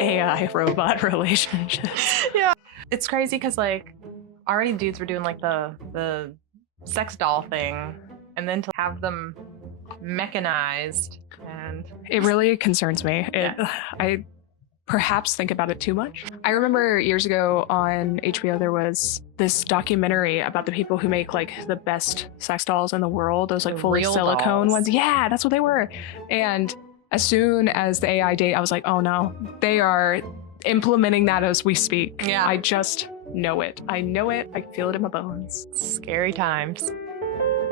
AI robot relationships. Yeah. It's crazy because like already dudes were doing like the sex doll thing, and then to have them mechanized, and It really concerns me. I perhaps think about it too much. I remember years ago on HBO there was this documentary about the people who make like the best sex dolls in the world, those like The fully real silicone dolls. ones. Yeah, that's what they were. And as soon as the AI date, I was like, oh no, they are implementing that as we speak. Yeah. I just know it. I know it. I feel it in my bones. Scary times.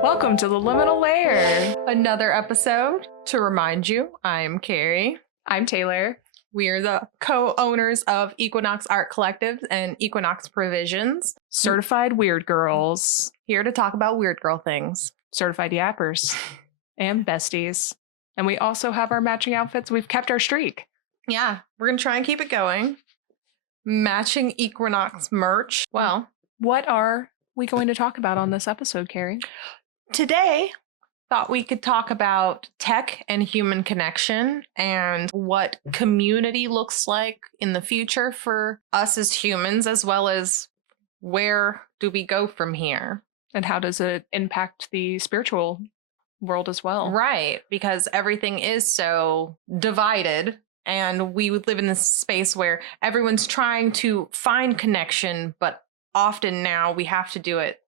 Welcome to the Liminal Lair. Another episode. To remind you, I'm Kerry. I'm Taylor. We are the co-owners of Equinox Art Collectives and Equinox Provisions. Certified weird girls. Here to talk about weird girl things. Certified yappers. And besties. And we also have our matching outfits. We've kept our streak. Yeah, we're going to try and keep it going. Matching Equinox merch. Well, what are we going to talk about on this episode, Kerry? Today, thought we could talk about tech and human connection and what community looks like in the future for us as humans, as well as where do we go from here? And how does it impact the spiritual world as well? Right, because everything is so divided, and we would live in this space where everyone's trying to find connection, but often now we have to do it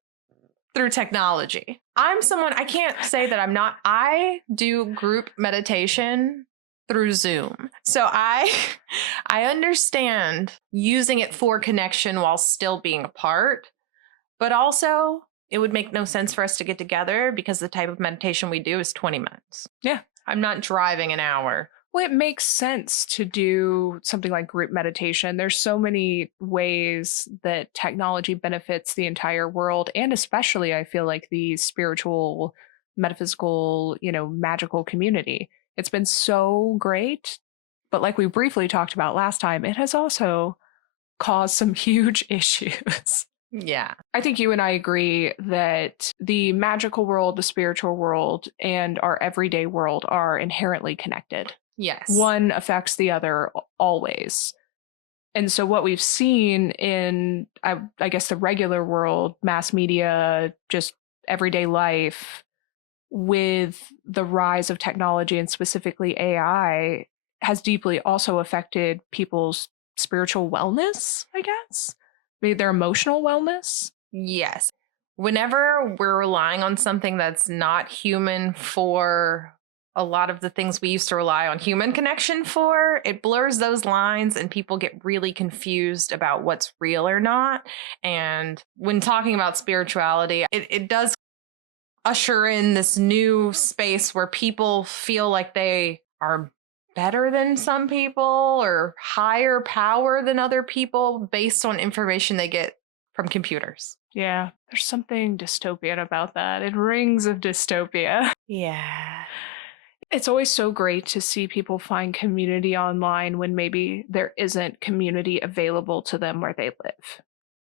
through technology. I'm someone, I can't say that I'm not, I do group meditation through Zoom. So I understand using it for connection while still being apart, but also it would make no sense for us to get together because the type of meditation we do is 20 minutes. Yeah. I'm not driving an hour. Well, it makes sense to do something like group meditation. There's so many ways that technology benefits the entire world, and especially I feel like the spiritual, metaphysical, magical community. It's been so great. But like we briefly talked about last time, it has also caused some huge issues. Yeah. I think you and I agree that the magical world, the spiritual world, and our everyday world are inherently connected. Yes. One affects the other always. And so what we've seen in, I guess, the regular world, mass media, just everyday life, with the rise of technology and specifically AI, has deeply also affected people's spiritual wellness, I guess. Maybe their emotional wellness. Yes. Whenever we're relying on something that's not human for a lot of the things we used to rely on human connection for, it blurs those lines and people get really confused about what's real or not. And when talking about spirituality, it does usher in this new space where people feel like they are better than some people or higher power than other people based on information they get from computers. Yeah, there's something dystopian about that. It rings of dystopia. Yeah. It's always so great to see people find community online when maybe there isn't community available to them where they live.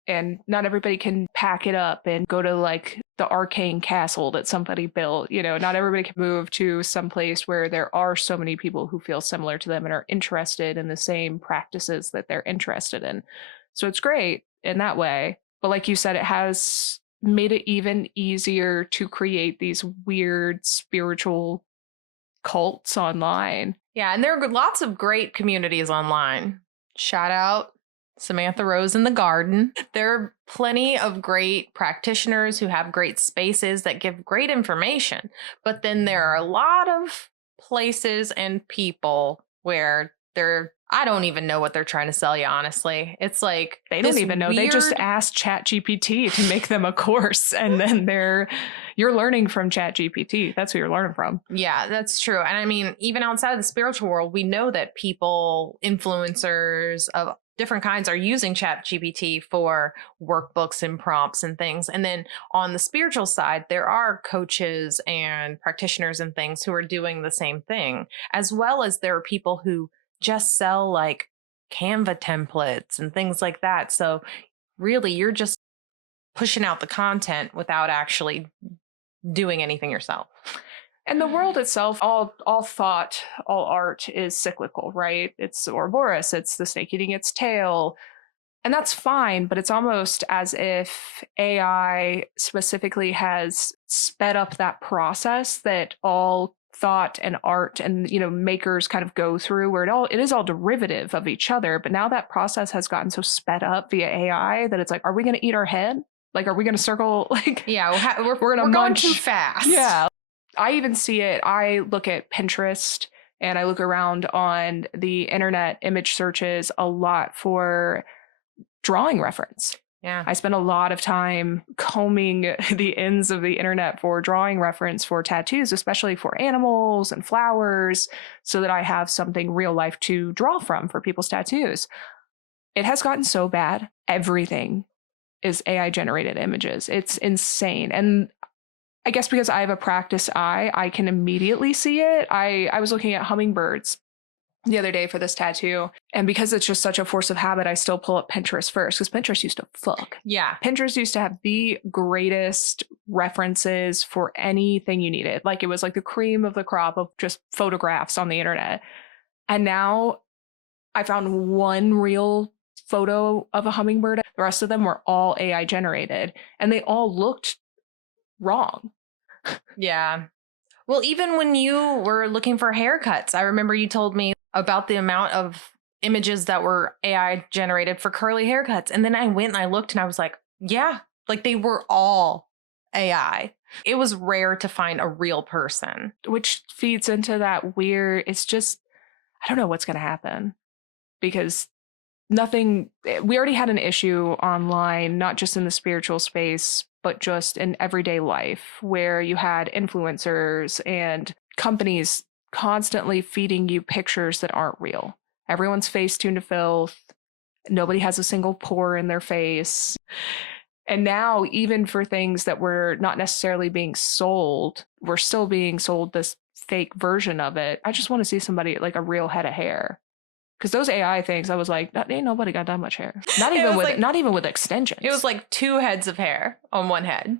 And not everybody can pack it up and go to like the arcane castle that somebody built. Not everybody can move to some place where there are so many people who feel similar to them and are interested in the same practices that they're interested in. So it's great in that way. But like you said, it has made it even easier to create these weird spiritual cults online. Yeah, and there are lots of great communities online. Shout out Samantha Rose in the Garden. There are plenty of great practitioners who have great spaces that give great information. But then there are a lot of places and people where I don't even know what they're trying to sell you, honestly. It's like they don't even know. They just asked ChatGPT to make them a course, and then you're learning from ChatGPT. That's who you're learning from. Yeah, that's true. And I mean, even outside of the spiritual world, we know that people, influencers of different kinds, are using ChatGPT for workbooks and prompts and things. And then on the spiritual side, there are coaches and practitioners and things who are doing the same thing, as well as there are people who just sell like Canva templates and things like that. So really, you're just pushing out the content without actually doing anything yourself. And the world itself, all thought, all art is cyclical, right? It's Ouroboros, it's the snake eating its tail. And that's fine, but it's almost as if AI specifically has sped up that process that all thought and art and makers kind of go through, where it is all derivative of each other. But now that process has gotten so sped up via AI that it's like, are we going to eat our head? Like, are we going to circle? Like, Yeah, we're gonna going munch too fast. Yeah. I even see it. I look at Pinterest and I look around on the internet image searches a lot for drawing reference. Yeah. I spend a lot of time combing the ends of the internet for drawing reference for tattoos, especially for animals and flowers, so that I have something real life to draw from for people's tattoos. It has gotten so bad. Everything is AI generated images. It's insane. And I guess because I have a practice eye, I can immediately see it. I was looking at hummingbirds the other day for this tattoo. And because it's just such a force of habit, I still pull up Pinterest first, because Pinterest used to fuck. Yeah. Pinterest used to have the greatest references for anything you needed. Like, it was like the cream of the crop of just photographs on the internet. And now I found one real photo of a hummingbird. The rest of them were all AI generated, and they all looked wrong. Yeah. Well, even when you were looking for haircuts, I remember you told me about the amount of images that were AI generated for curly haircuts. And then I went and I looked and I was like, yeah, like they were all AI. It was rare to find a real person. Which feeds into that weird, it's just, I don't know what's going to happen, because we already had an issue online, not just in the spiritual space, but just in everyday life, where you had influencers and companies constantly feeding you pictures that aren't real. Everyone's face tuned to filth. Nobody has a single pore in their face. And now, even for things that were not necessarily being sold, we're still being sold this fake version of it. I just want to see somebody like a real head of hair. Because those AI things, I was like, ain't nobody got that much hair. Not even with extensions. It was like 2 heads of hair on one head.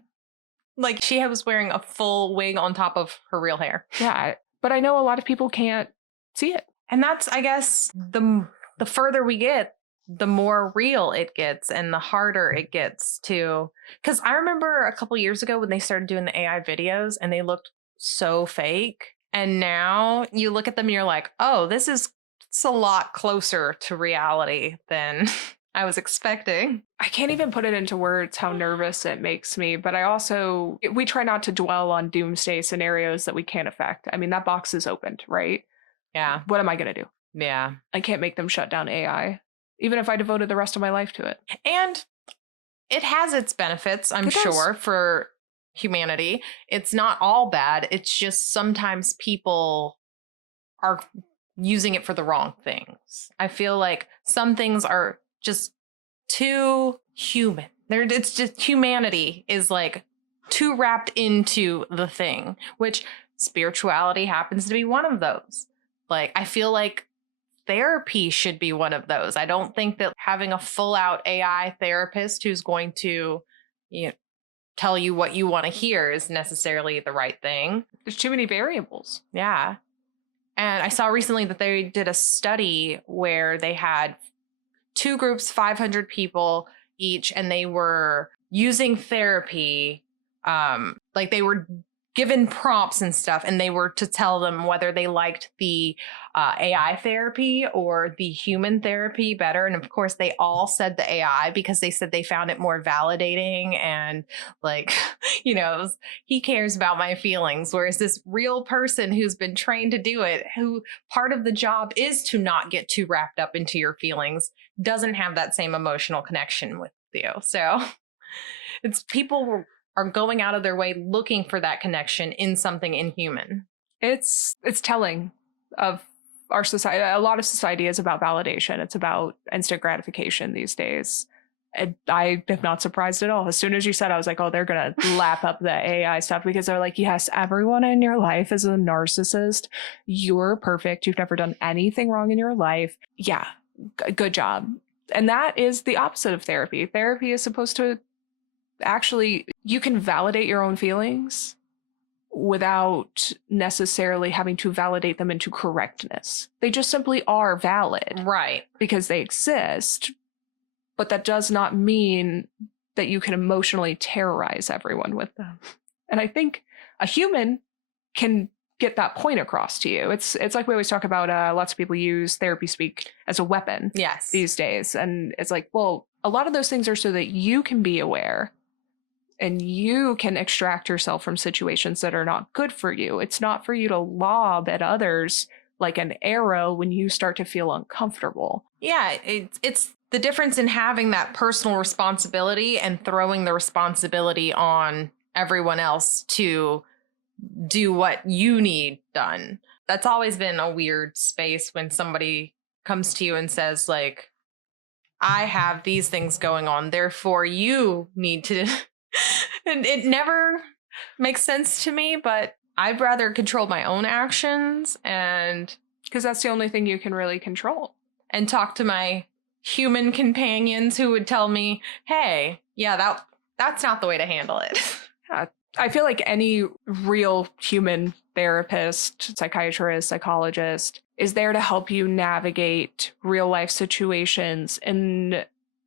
Like, she was wearing a full wig on top of her real hair. Yeah, but I know a lot of people can't see it. And that's, I guess, the further we get, the more real it gets and the harder it gets to. Because I remember a couple years ago when they started doing the AI videos and they looked so fake. And now you look at them and you're like, oh, it's a lot closer to reality than I was expecting. I can't even put it into words how nervous it makes me, but we try not to dwell on doomsday scenarios that we can't affect. I mean, that box is opened, right? Yeah. What am I going to do? Yeah. I can't make them shut down AI, even if I devoted the rest of my life to it. And it has its benefits, I'm sure, for humanity. It's not all bad. It's just sometimes people are using it for the wrong things. I feel like some things are just too human. It's just, humanity is like too wrapped into the thing, which spirituality happens to be one of those. Like, I feel like therapy should be one of those. I don't think that having a full out AI therapist who's going to, tell you what you want to hear is necessarily the right thing. There's too many variables. Yeah. And I saw recently that they did a study where they had 2 groups, 500 people each, and they were using therapy. Like, they were given prompts and stuff, and they were to tell them whether they liked the AI therapy or the human therapy better. And of course, they all said the AI, because they said they found it more validating and like, he cares about my feelings. Whereas this real person who's been trained to do it, who part of the job is to not get too wrapped up into your feelings, doesn't have that same emotional connection with you. So it's people are going out of their way looking for that connection in something inhuman. It's telling of our society. A lot of society is about validation. It's about instant gratification these days. And I am not surprised at all. As soon as you said, I was like, oh, they're going to lap up the AI stuff, because they're like, yes, everyone in your life is a narcissist. You're perfect. You've never done anything wrong in your life. Yeah, good job. And that is the opposite of therapy. Therapy is supposed to actually, you can validate your own feelings, without necessarily having to validate them into correctness. They just simply are valid. Right. Because they exist. But that does not mean that you can emotionally terrorize everyone with them. And I think a human can get that point across to you. It's like we always talk about, lots of people use therapy speak as a weapon these days. And it's like, well, a lot of those things are so that you can be aware and you can extract yourself from situations that are not good for you. It's not for you to lob at others like an arrow when you start to feel uncomfortable. Yeah, it's the difference in having that personal responsibility and throwing the responsibility on everyone else to do what you need done. That's always been a weird space when somebody comes to you and says, like, I have these things going on, therefore you need to. And it never makes sense to me, but I'd rather control my own actions, and because that's the only thing you can really control. And talk to my human companions who would tell me, hey, yeah, that's not the way to handle it. I feel like any real human therapist, psychiatrist, psychologist is there to help you navigate real life situations in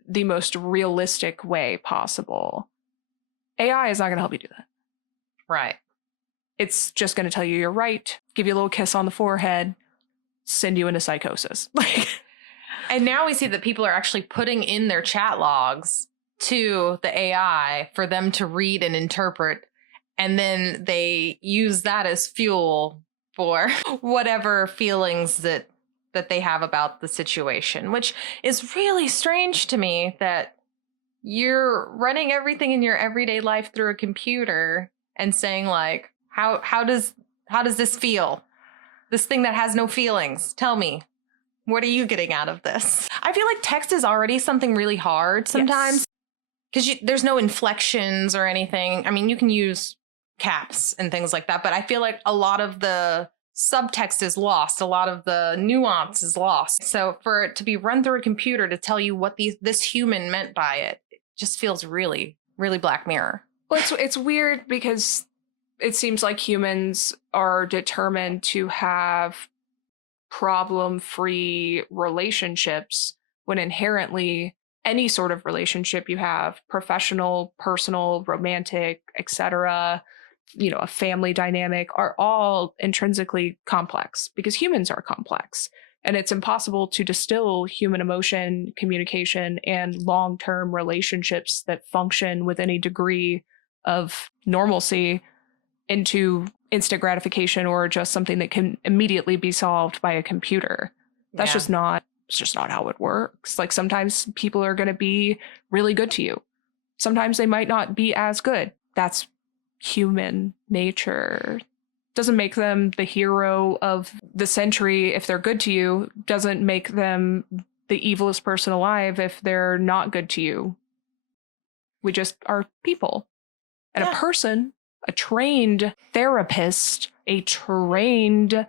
the most realistic way possible. AI is not going to help you do that. Right. It's just going to tell you you're right, give you a little kiss on the forehead, send you into psychosis. And now we see that people are actually putting in their chat logs to the AI for them to read and interpret. And then they use that as fuel for whatever feelings that they have about the situation, which is really strange to me that you're running everything in your everyday life through a computer and saying, like, how does this feel? This thing that has no feelings. Tell me. What are you getting out of this? I feel like text is already something really hard sometimes because there's no inflections or anything. I mean, you can use caps and things like that, but I feel like a lot of the subtext is lost. A lot of the nuance is lost. So for it to be run through a computer to tell you what this human meant by it, it just feels really, really Black Mirror. Well, it's weird because it seems like humans are determined to have problem-free relationships when inherently any sort of relationship you have, professional, personal, romantic, etc., a family dynamic, are all intrinsically complex because humans are complex. And it's impossible to distill human emotion, communication, and long-term relationships that function with any degree of normalcy into instant gratification or just something that can immediately be solved by a computer. That's just not how it works. Like, sometimes people are going to be really good to you. Sometimes they might not be as good. That's human nature. Doesn't make them the hero of the century if they're good to you. Doesn't make them the evilest person alive if they're not good to you. We just are people. And a person, a trained therapist, a trained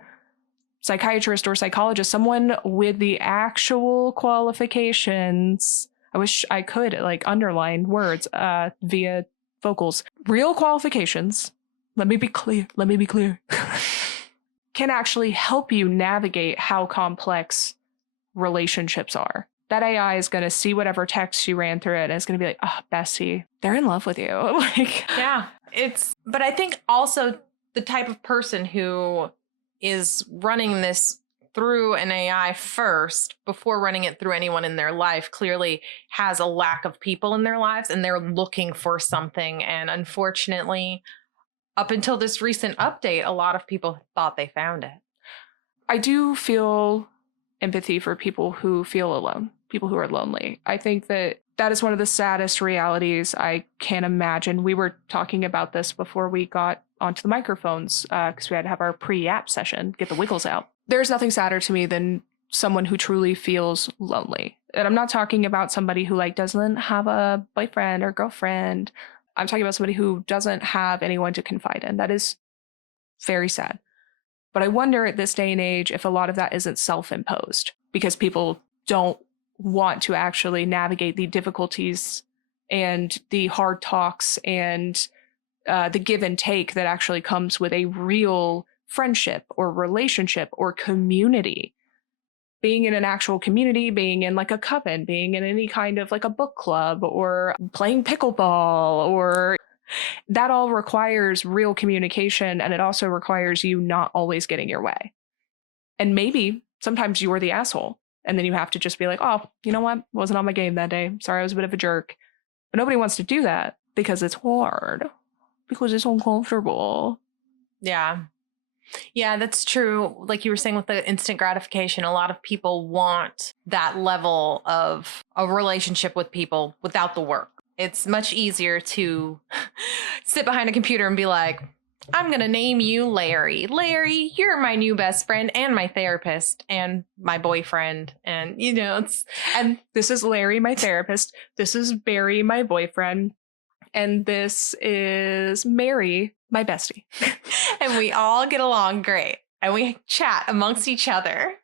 psychiatrist or psychologist, someone with the actual qualifications. I wish I could underline words via vocals. Real qualifications. Let me be clear. Can actually help you navigate how complex relationships are. That AI is going to see whatever text you ran through it and it's going to be like, oh, Bessie, they're in love with you. But I think also the type of person who is running this through an AI first before running it through anyone in their life clearly has a lack of people in their lives and they're looking for something. And unfortunately, up until this recent update, a lot of people thought they found it. I do feel empathy for people who feel alone, people who are lonely. I think that is one of the saddest realities I can imagine. We were talking about this before we got onto the microphones because we had to have our pre-app session, get the wiggles out. There's nothing sadder to me than someone who truly feels lonely. And I'm not talking about somebody who doesn't have a boyfriend or girlfriend. I'm talking about somebody who doesn't have anyone to confide in. That is very sad. But I wonder at this day and age if a lot of that isn't self-imposed because people don't want to actually navigate the difficulties and the hard talks and the give and take that actually comes with a real friendship or relationship or community. Being in an actual community, being in like a coven, being in any kind of like a book club or playing pickleball, or that all requires real communication, and it also requires you not always getting your way. And maybe sometimes you're the asshole, and then you have to just be like, oh, you know what? Wasn't on my game that day. Sorry, I was a bit of a jerk. But nobody wants to do that because it's hard, because it's uncomfortable. Yeah. Yeah, that's true. Like you were saying with the instant gratification, a lot of people want that level of a relationship with people without the work. It's much easier to sit behind a computer and be like, I'm going to name you Larry. Larry, you're my new best friend and my therapist and my boyfriend. And, and this is Larry, my therapist. This is Barry, my boyfriend. And this is Mary, my bestie. And we all get along great. And we chat amongst each other.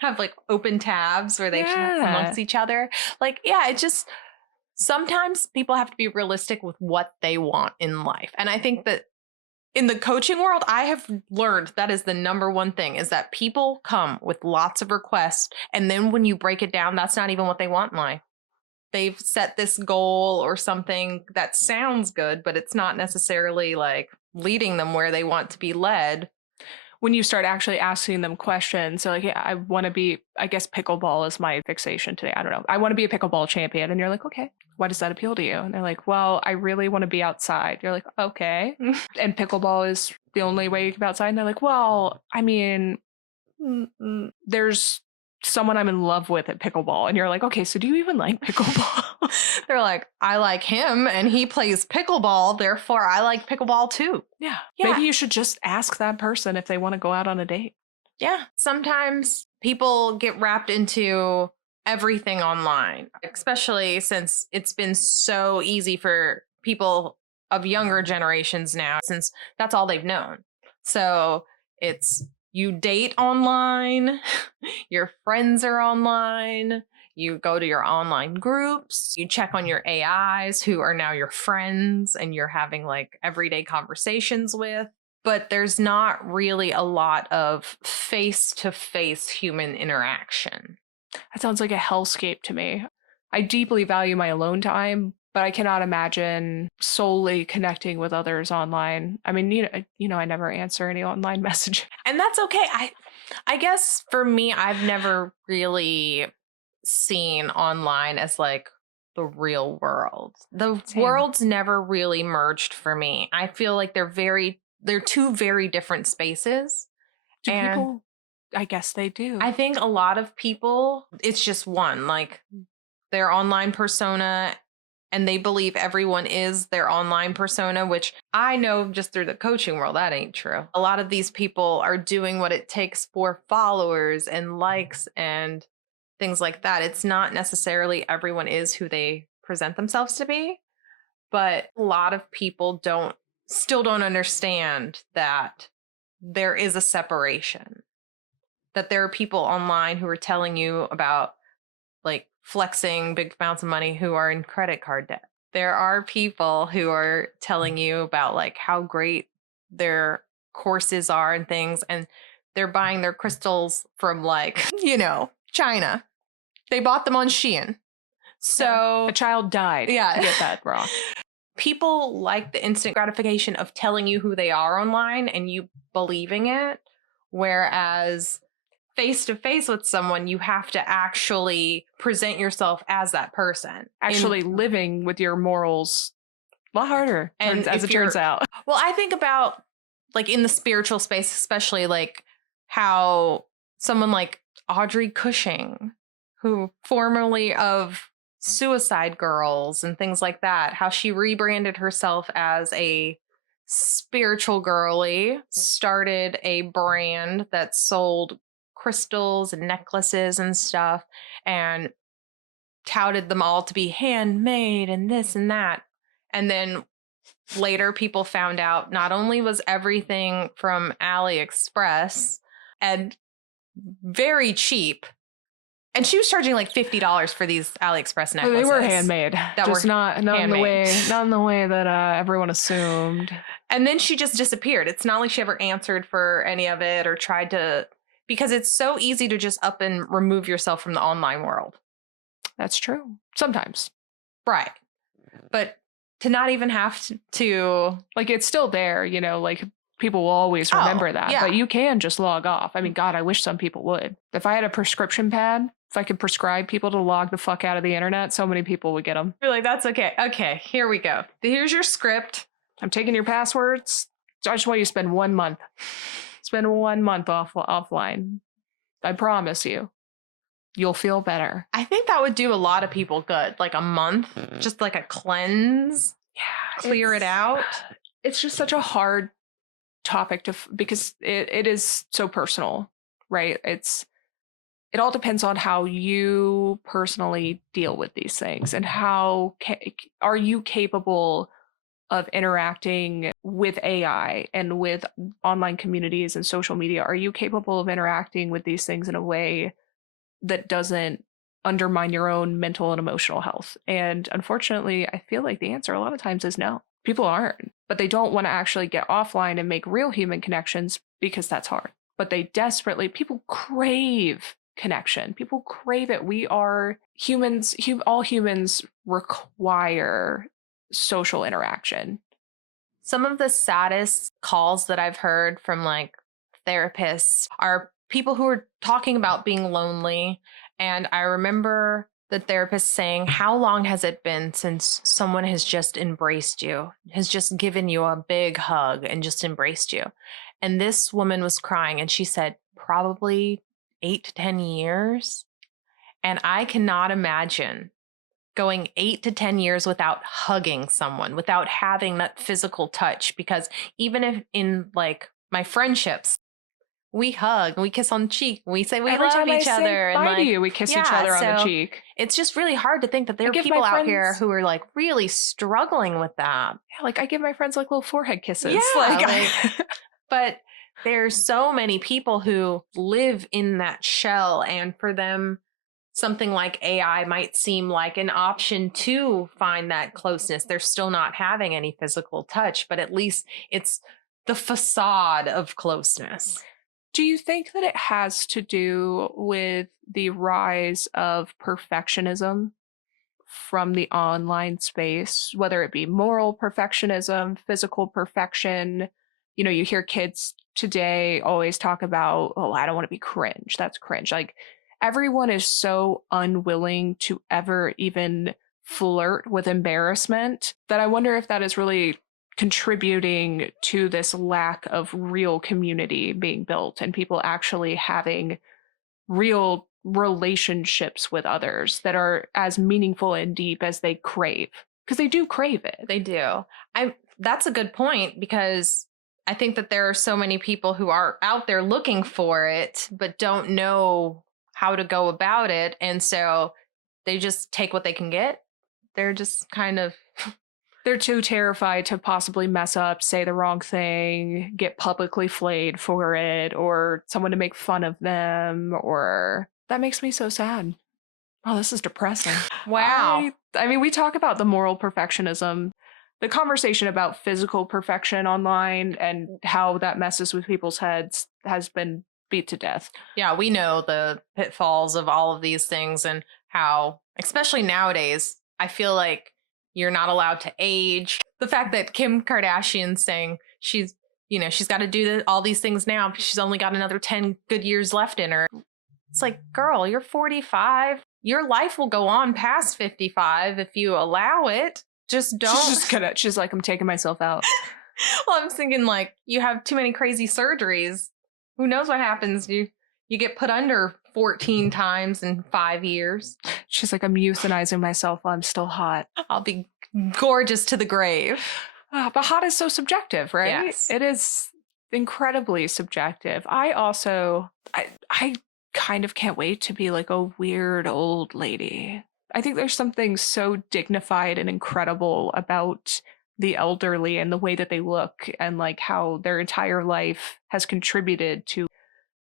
Have like open tabs where they chat amongst each other. Like, yeah, it just, sometimes people have to be realistic with what they want in life. And I think that in the coaching world, I have learned that is the number one thing, is that people come with lots of requests. And then when you break it down, that's not even what they want in life. They've set this goal or something that sounds good, but it's not necessarily like leading them where they want to be led. When you start actually asking them questions, so like, yeah, I want to be, I guess pickleball is my fixation today. I don't know. I want to be a pickleball champion. And you're like, okay, why does that appeal to you? And they're like, well, I really want to be outside. You're like, okay. And pickleball is the only way you can be outside. And they're like, well, I mean, there's someone I'm in love with at pickleball. And you're like, okay, so do you even like pickleball? They're like, I like him and he plays pickleball, therefore I like pickleball too. Yeah. Maybe you should just ask that person if they want to go out on a date. Yeah. Sometimes people get wrapped into everything online, especially since it's been so easy for people of younger generations now, since that's all they've known. So it's, you date online, your friends are online, you go to your online groups, you check on your AIs who are now your friends and you're having like everyday conversations with. But there's not really a lot of face-to-face human interaction. That sounds like a hellscape to me. I deeply value my alone time, but I cannot imagine solely connecting with others online. I mean, I never answer any online messages. And that's okay. I guess for me, I've never really seen online as like the real world. The worlds never really merged for me. I feel like they're two very different spaces. Do people? I guess they do. I think a lot of people, it's just one, like their online persona, and they believe everyone is their online persona, which I know just through the coaching world, that ain't true. A lot of these people are doing what it takes for followers and likes and things like that. It's not necessarily everyone is who they present themselves to be, but a lot of people still don't understand that there is a separation, that there are people online who are telling you about like flexing big amounts of money who are in credit card debt. There are people who are telling you about like how great their courses are and things, and they're buying their crystals from like, China. They bought them on Shein. So a child died. Yeah. I get that wrong. People like the instant gratification of telling you who they are online and you believing it, whereas face to face with someone, you have to actually present yourself as that person. Actually living with your morals a lot harder, and as it turns out. Well, I think about like in the spiritual space, especially like how someone like Audrey Cushing, who formerly of Suicide Girls and things like that, how she rebranded herself as a spiritual girly, started a brand that sold crystals and necklaces and stuff and touted them all to be handmade and this and that. And then later people found out not only was everything from AliExpress and very cheap, And she was charging like $50 for these AliExpress necklaces. They were handmade. That just were not in the way that everyone assumed. And then she just disappeared. It's not like she ever answered for any of it or tried to, because it's so easy to just up and remove yourself from the online world. That's true. Sometimes. Right. But to not even have to like, it's still there, you know, like people will always remember that, yeah. but you can just log off. I mean, God, I wish some people would. If I had a prescription pad, if I could prescribe people to log the fuck out of the internet, so many people would get them. You're like, that's okay. Okay, here we go. Here's your script. I'm taking your passwords. So I just want you to spend 1 month. Spend 1 month offline. I promise you. You'll feel better. I think that would do a lot of people good. Like a month, just like a cleanse. Yeah. Clear it out. It's just such a hard topic because it is so personal, right? It all depends on how you personally deal with these things and how are you capable of interacting with AI and with online communities and social media. Are you capable of interacting with these things in a way that doesn't undermine your own mental and emotional health? And unfortunately, I feel like the answer a lot of times is no. People aren't, but they don't want to actually get offline and make real human connections because that's hard. But they people crave connection. People crave it. We are humans, all humans require social interaction. Some of the saddest calls that I've heard from like therapists are people who are talking about being lonely. And I remember the therapist saying, how long has it been since someone has just embraced you, has just given you a big hug and just embraced you? And this woman was crying and she said, probably 8 to 10 years. And I cannot imagine going 8 to 10 years without hugging someone, without having that physical touch. Because even if in like my friendships, we hug, we kiss on the cheek, we say we Every love time each I other. say And bye like, to you, we kiss each other on the cheek. It's just really hard to think that there are people out here who are like really struggling with that. Yeah, like I give my friends like little forehead kisses. Yeah, but there's so many people who live in that shell, and for them, something like AI might seem like an option to find that closeness. They're still not having any physical touch, but at least it's the facade of closeness. Do you think that it has to do with the rise of perfectionism from the online space, whether it be moral perfectionism, physical perfection? You know, you hear kids today always talk about, oh, I don't want to be cringe. That's cringe. Like, everyone is so unwilling to ever even flirt with embarrassment that I wonder if that is really contributing to this lack of real community being built and people actually having real relationships with others that are as meaningful and deep as they crave, because they do crave it. They do. That's a good point, because I think that there are so many people who are out there looking for it but don't know how to go about it, and so they just take what they can get. They're just kind of they're too terrified to possibly mess up, say the wrong thing, get publicly flayed for it, or someone to make fun of them, or that makes me so sad. Oh, this is depressing. Wow. I mean, we talk about the moral perfectionism, the conversation about physical perfection online and how that messes with people's heads has been beat to death. Yeah, we know the pitfalls of all of these things and how, especially nowadays, I feel like you're not allowed to age. The fact that Kim Kardashian's saying she's got to do all these things now because she's only got another 10 good years left in her. It's like, girl, you're 45. Your life will go on past 55 if you allow it. Just don't. She's like, I'm taking myself out. Well, I'm thinking like, you have too many crazy surgeries. Who knows what happens? You get put under 14 times in 5 years. She's like, I'm euthanizing myself while I'm still hot. I'll be gorgeous to the grave. But hot is so subjective, right? Yes. It is incredibly subjective. I kind of can't wait to be like a weird old lady. I think there's something so dignified and incredible about the elderly and the way that they look and like how their entire life has contributed to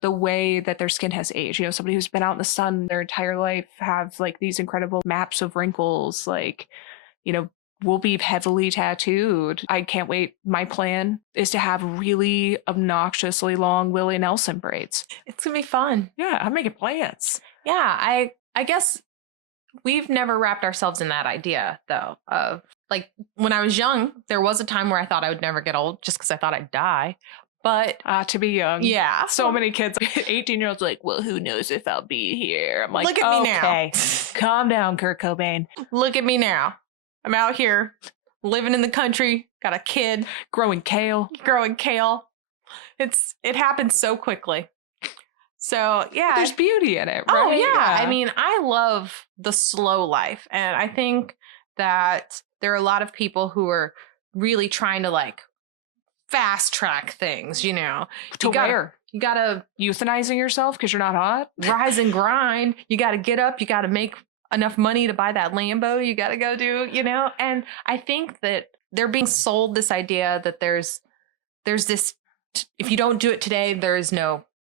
the way that their skin has aged. You know, somebody who's been out in the sun their entire life have like these incredible maps of wrinkles, like, you know, will be heavily tattooed. I can't wait. My plan is to have really obnoxiously long Willie Nelson braids. It's gonna be fun. Yeah, I'm making plans. Yeah, I guess we've never wrapped ourselves in that idea, though, of like when I was young, there was a time where I thought I would never get old just because I thought I'd die. But To be young. yeah, So many kids, 18-year-olds like, well, who knows if I'll be here? I'm like, look at me okay, calm down, Kurt Cobain. Look at me now. I'm out here living in the country, got a kid, Growing kale. It happens so quickly. So yeah, But there's beauty in it, right? Oh yeah. I mean, I love the slow life, and I think that there are a lot of people who are really trying to like fast track things, you know. To where? You gotta Euthanizing yourself because you're not hot? rise and grind. You gotta get up, you gotta make enough money to buy that Lambo, you gotta go do, you know. And I think that they're being sold this idea that there's this, if you don't do it today,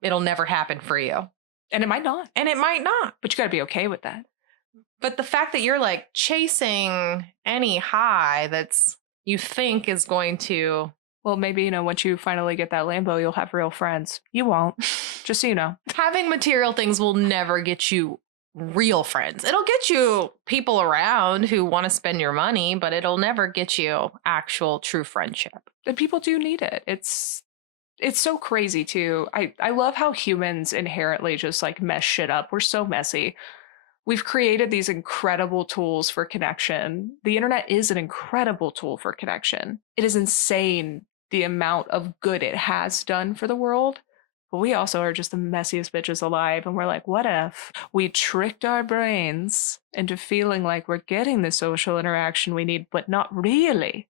it'll never happen for you. And it might not. And it might not. But you got to be okay with that. But the fact that you're like chasing any high that's you think is going to. Well, maybe, you know, once you finally get that Lambo, you'll have real friends. You won't. Just so you know. Having material things will never get you real friends. It'll get you people around who want to spend your money, but it'll never get you actual true friendship. And people do need it. It's so crazy too. I love how humans inherently just like mess shit up. We're so messy. We've created these incredible tools for connection. The internet is an incredible tool for connection. It is insane the amount of good it has done for the world. But we also are just the messiest bitches alive. And we're like, what if we tricked our brains into feeling like we're getting the social interaction we need, but not really?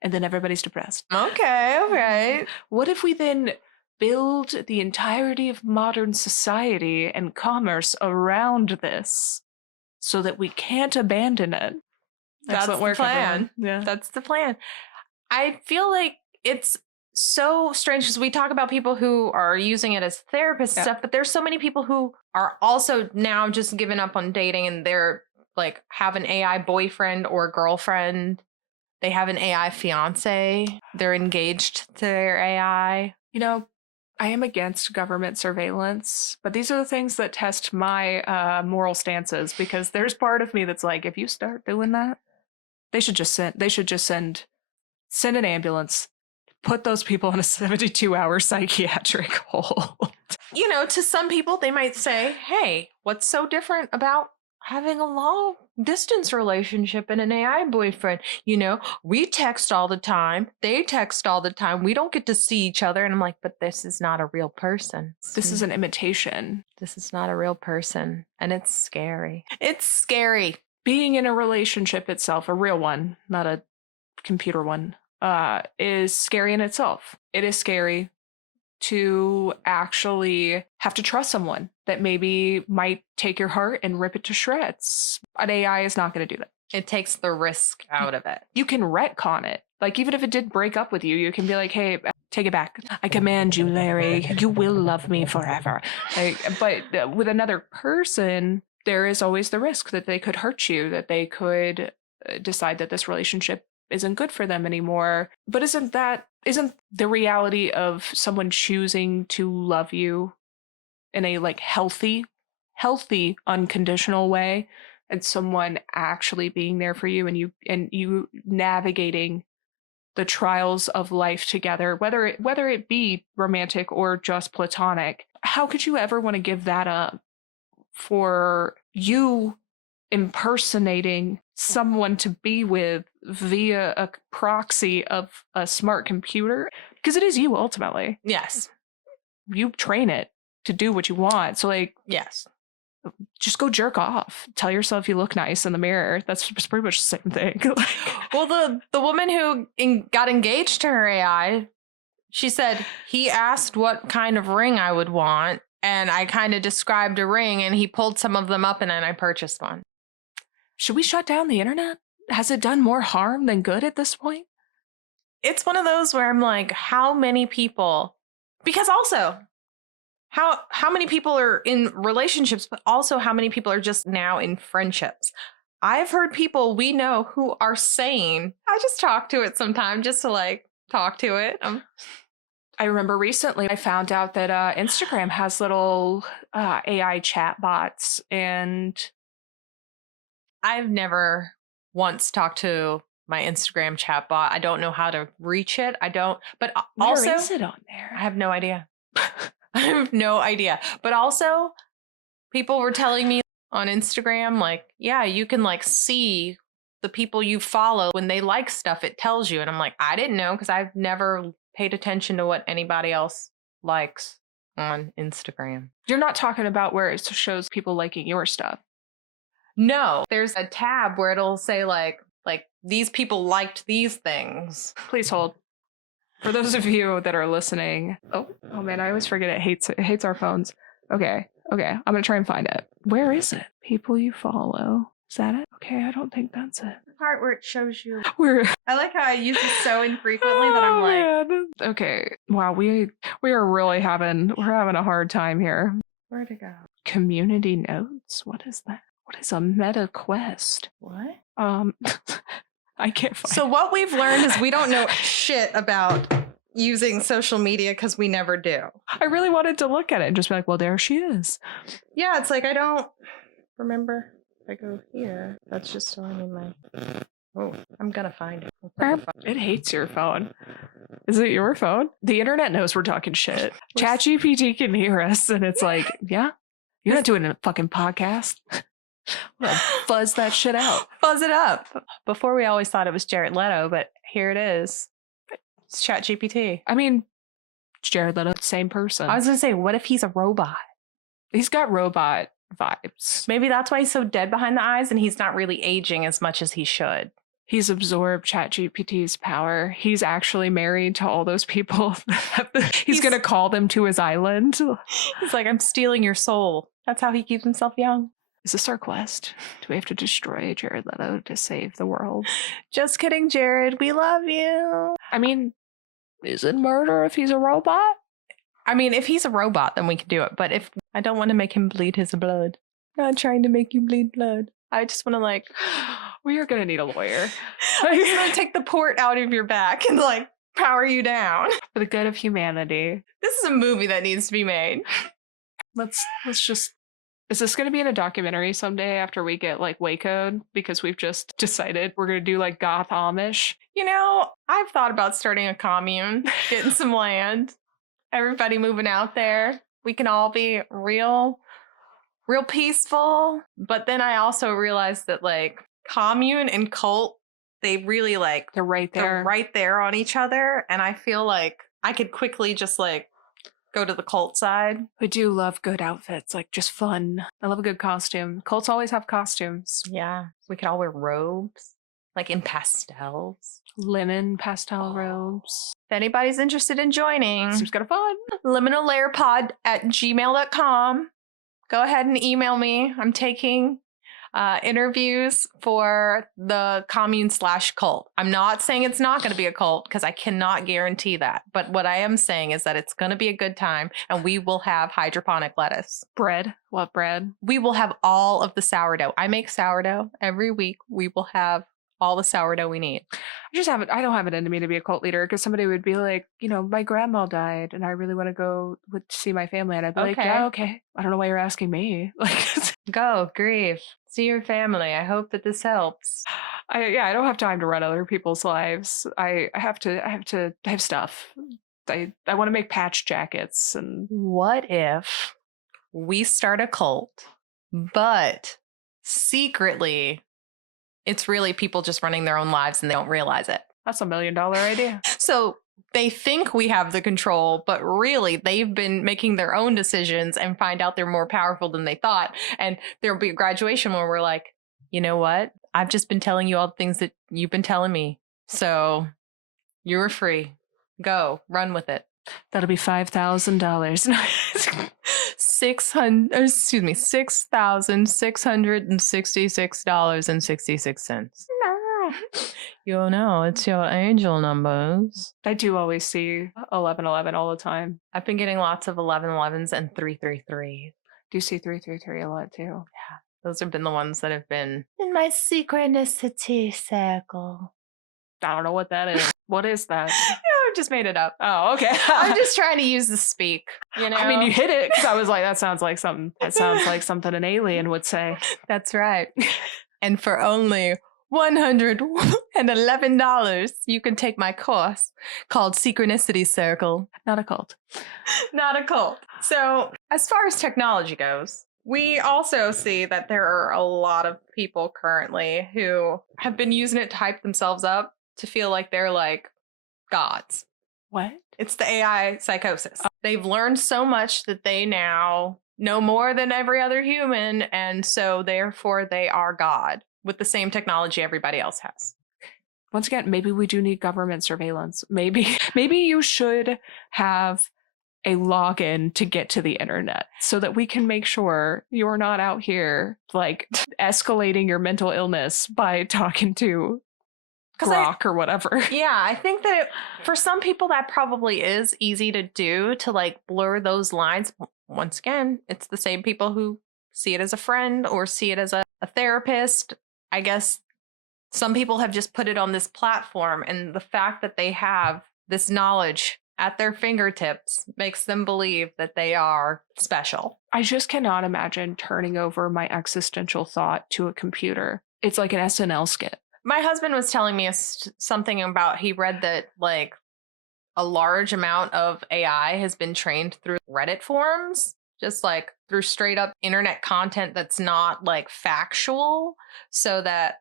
And then everybody's depressed. Okay, all right. What if we then build the entirety of modern society and commerce around this so that we can't abandon it? That's the plan. Yeah. That's the plan. I feel like it's so strange because we talk about people who are using it as therapists and stuff, but there's so many people who are also now just giving up on dating, and they're like have an AI boyfriend or girlfriend. They have an AI fiance. They're engaged to their AI. You know, I am against government surveillance, but these are the things that test my moral stances, because there's part of me that's like, if you start doing that, they should just send an ambulance, put those people in a 72-hour psychiatric hold. You know, to some people, they might say, hey, what's so different about having a long distance relationship and an AI boyfriend? You know, we text all the time. They text all the time. We don't get to see each other. And I'm like, but this is not a real person. This is an imitation. This is not a real person. And it's scary. It's scary. Being in a relationship itself, a real one, not a computer one, is scary in itself. It is scary to actually have to trust someone that maybe might take your heart and rip it to shreds. An AI is not going to do that. It takes the risk out of it. You can retcon it. Like, even if it did break up with you, you can be like, hey, take it back. I command you, Larry. You will love me forever. But with another person, there is always the risk that they could hurt you, that they could decide that this relationship isn't good for them anymore. But isn't the reality of someone choosing to love you in a like healthy, unconditional way, and someone actually being there for you, and you navigating the trials of life together, whether it be romantic or just platonic? How could you ever want to give that up for you impersonating someone to be with via a proxy of a smart computer? Because it is you ultimately. Yes. You train it to do what you want. So like, yes, just go jerk off. Tell yourself you look nice in the mirror. That's pretty much the same thing. Well, the woman who got engaged to her AI, she said, he asked what kind of ring I would want, and I kind of described a ring, and he pulled some of them up, and then I purchased one. Should we shut down the internet? Has it done more harm than good at this point? It's one of those where I'm like, how many people? Because also, how many people are in relationships, but also how many people are just now in friendships. I've heard people we know who are saying, I just talk to it sometime just to like talk to it. I remember recently I found out that Instagram has little AI chat bots, and I've never once talked to my Instagram chat bot. I don't know how to reach it. But also, where is it on there? I have no idea. I have no idea. But also, people were telling me on Instagram, like, yeah, you can like see the people you follow when they like stuff, it tells you. And I'm like, I didn't know because I've never paid attention to what anybody else likes on Instagram. You're not talking about where it shows people liking your stuff. No, there's a tab where it'll say like these people liked these things. Please hold. For those of you that are listening, oh man, I always forget it hates our phones. Okay, I'm gonna try and find it. Where is it? People you follow. Is that it? Okay, I don't think that's it. The part where it shows you. We're I like how I use it so infrequently that I'm like, man. Okay, wow, we are really having a hard time here. where'd it go? Community notes. What is that? What is a meta quest? What? I can't find So what we've learned is we don't know shit about using social media because we never do. I really wanted to look at it and just be like, well, there she is. Yeah, it's like I don't remember. If I go here, that's just showing me my. Oh, I'm gonna find it. It hates your phone. Is it your phone? The internet knows we're talking shit. ChatGPT can hear us, and it's like, yeah, you're not doing a fucking podcast. I'm gonna fuzz that shit out. Fuzz it up. Before we always thought it was Jared Leto, but here it is. It's ChatGPT. I mean, it's Jared Leto, same person. I was gonna say, what if he's a robot? He's got robot vibes. Maybe that's why he's so dead behind the eyes and he's not really aging as much as he should. He's absorbed ChatGPT's power. He's actually married to all those people. He's going to call them to his island. He's like, I'm stealing your soul. That's how he keeps himself young. Is this our quest? Do we have to destroy Jared Leto to save the world? Just kidding, Jared. We love you. I mean, is it murder if he's a robot? I mean, if he's a robot, then we can do it. But if I don't want to make him bleed his blood. I'm not trying to make you bleed blood. I just want to like, we are going to need a lawyer. I'm just going to take the port out of your back and like power you down. For the good of humanity. This is a movie that needs to be made. Let's just, is this going to be in a documentary someday after we get like Waco'd? Because we've just decided we're going to do like goth Amish. You know, I've thought about starting a commune, getting some land, everybody moving out there. We can all be real peaceful. But then I also realized that like commune and cult, they really like, they're right there. They're right there on each other. And I feel like I could quickly just like go to the cult side. I do love good outfits, like just fun. I love a good costume. Cults always have costumes. Yeah. We could all wear robes, like in pastels. Linen pastel robes. If anybody's interested in joining, seems kind of fun. Liminal Lair pod@gmail.com. Go ahead and email me. I'm taking interviews for the commune/cult. I'm not saying it's not going to be a cult because I cannot guarantee that. But what I am saying is that it's going to be a good time and we will have hydroponic lettuce. Bread. Love bread. We will have all of the sourdough. I make sourdough every week. We will have all the sourdough we need. I don't have it in me to be a cult leader because somebody would be like, you know, my grandma died and I really want to go see my family. And I'd be like, yeah, okay. I don't know why you're asking me. Like, go grieve. See your family. I hope that this helps. I don't have time to run other people's lives. I have stuff. I want to make patch jackets. And what if we start a cult, but secretly it's really people just running their own lives and they don't realize it? That's $1 million idea. So they think we have the control, but really they've been making their own decisions and find out they're more powerful than they thought. And there'll be a graduation where we're like, you know what? I've just been telling you all the things that you've been telling me. So you're free. Go, run with it. That'll be $5,000. $6,666.66. You know, it's your angel numbers. I do always see 1111 all the time. I've been getting lots of 1111s and 333. Do you see 333 a lot too? Those have been the ones that have been in my synchronicity circle. I don't know what that is. What is that? I just made it up. Oh, okay. I'm just trying to use the speak, you know? I mean, you hit it because I was like, that sounds like something an alien would say. That's right. And for only $111, you can take my course called Synchronicity Circle. Not a cult. Not a cult. So, as far as technology goes, we also see that there are a lot of people currently who have been using it to hype themselves up to feel like they're like gods. What? It's the AI psychosis. They've learned so much that they now know more than every other human, and so therefore they are God with the same technology everybody else has. Once again, maybe we do need government surveillance. Maybe you should have a login to get to the internet so that we can make sure you're not out here like escalating your mental illness by talking to Grok or whatever. Yeah, I think that for some people that probably is easy to do, to like blur those lines. Once again, it's the same people who see it as a friend or see it as a therapist. I guess some people have just put it on this platform, and the fact that they have this knowledge at their fingertips makes them believe that they are special. I just cannot imagine turning over my existential thought to a computer. It's like an SNL skit. My husband was telling me something about, he read that like a large amount of AI has been trained through Reddit forums, just like through straight up internet content that's not like factual, so that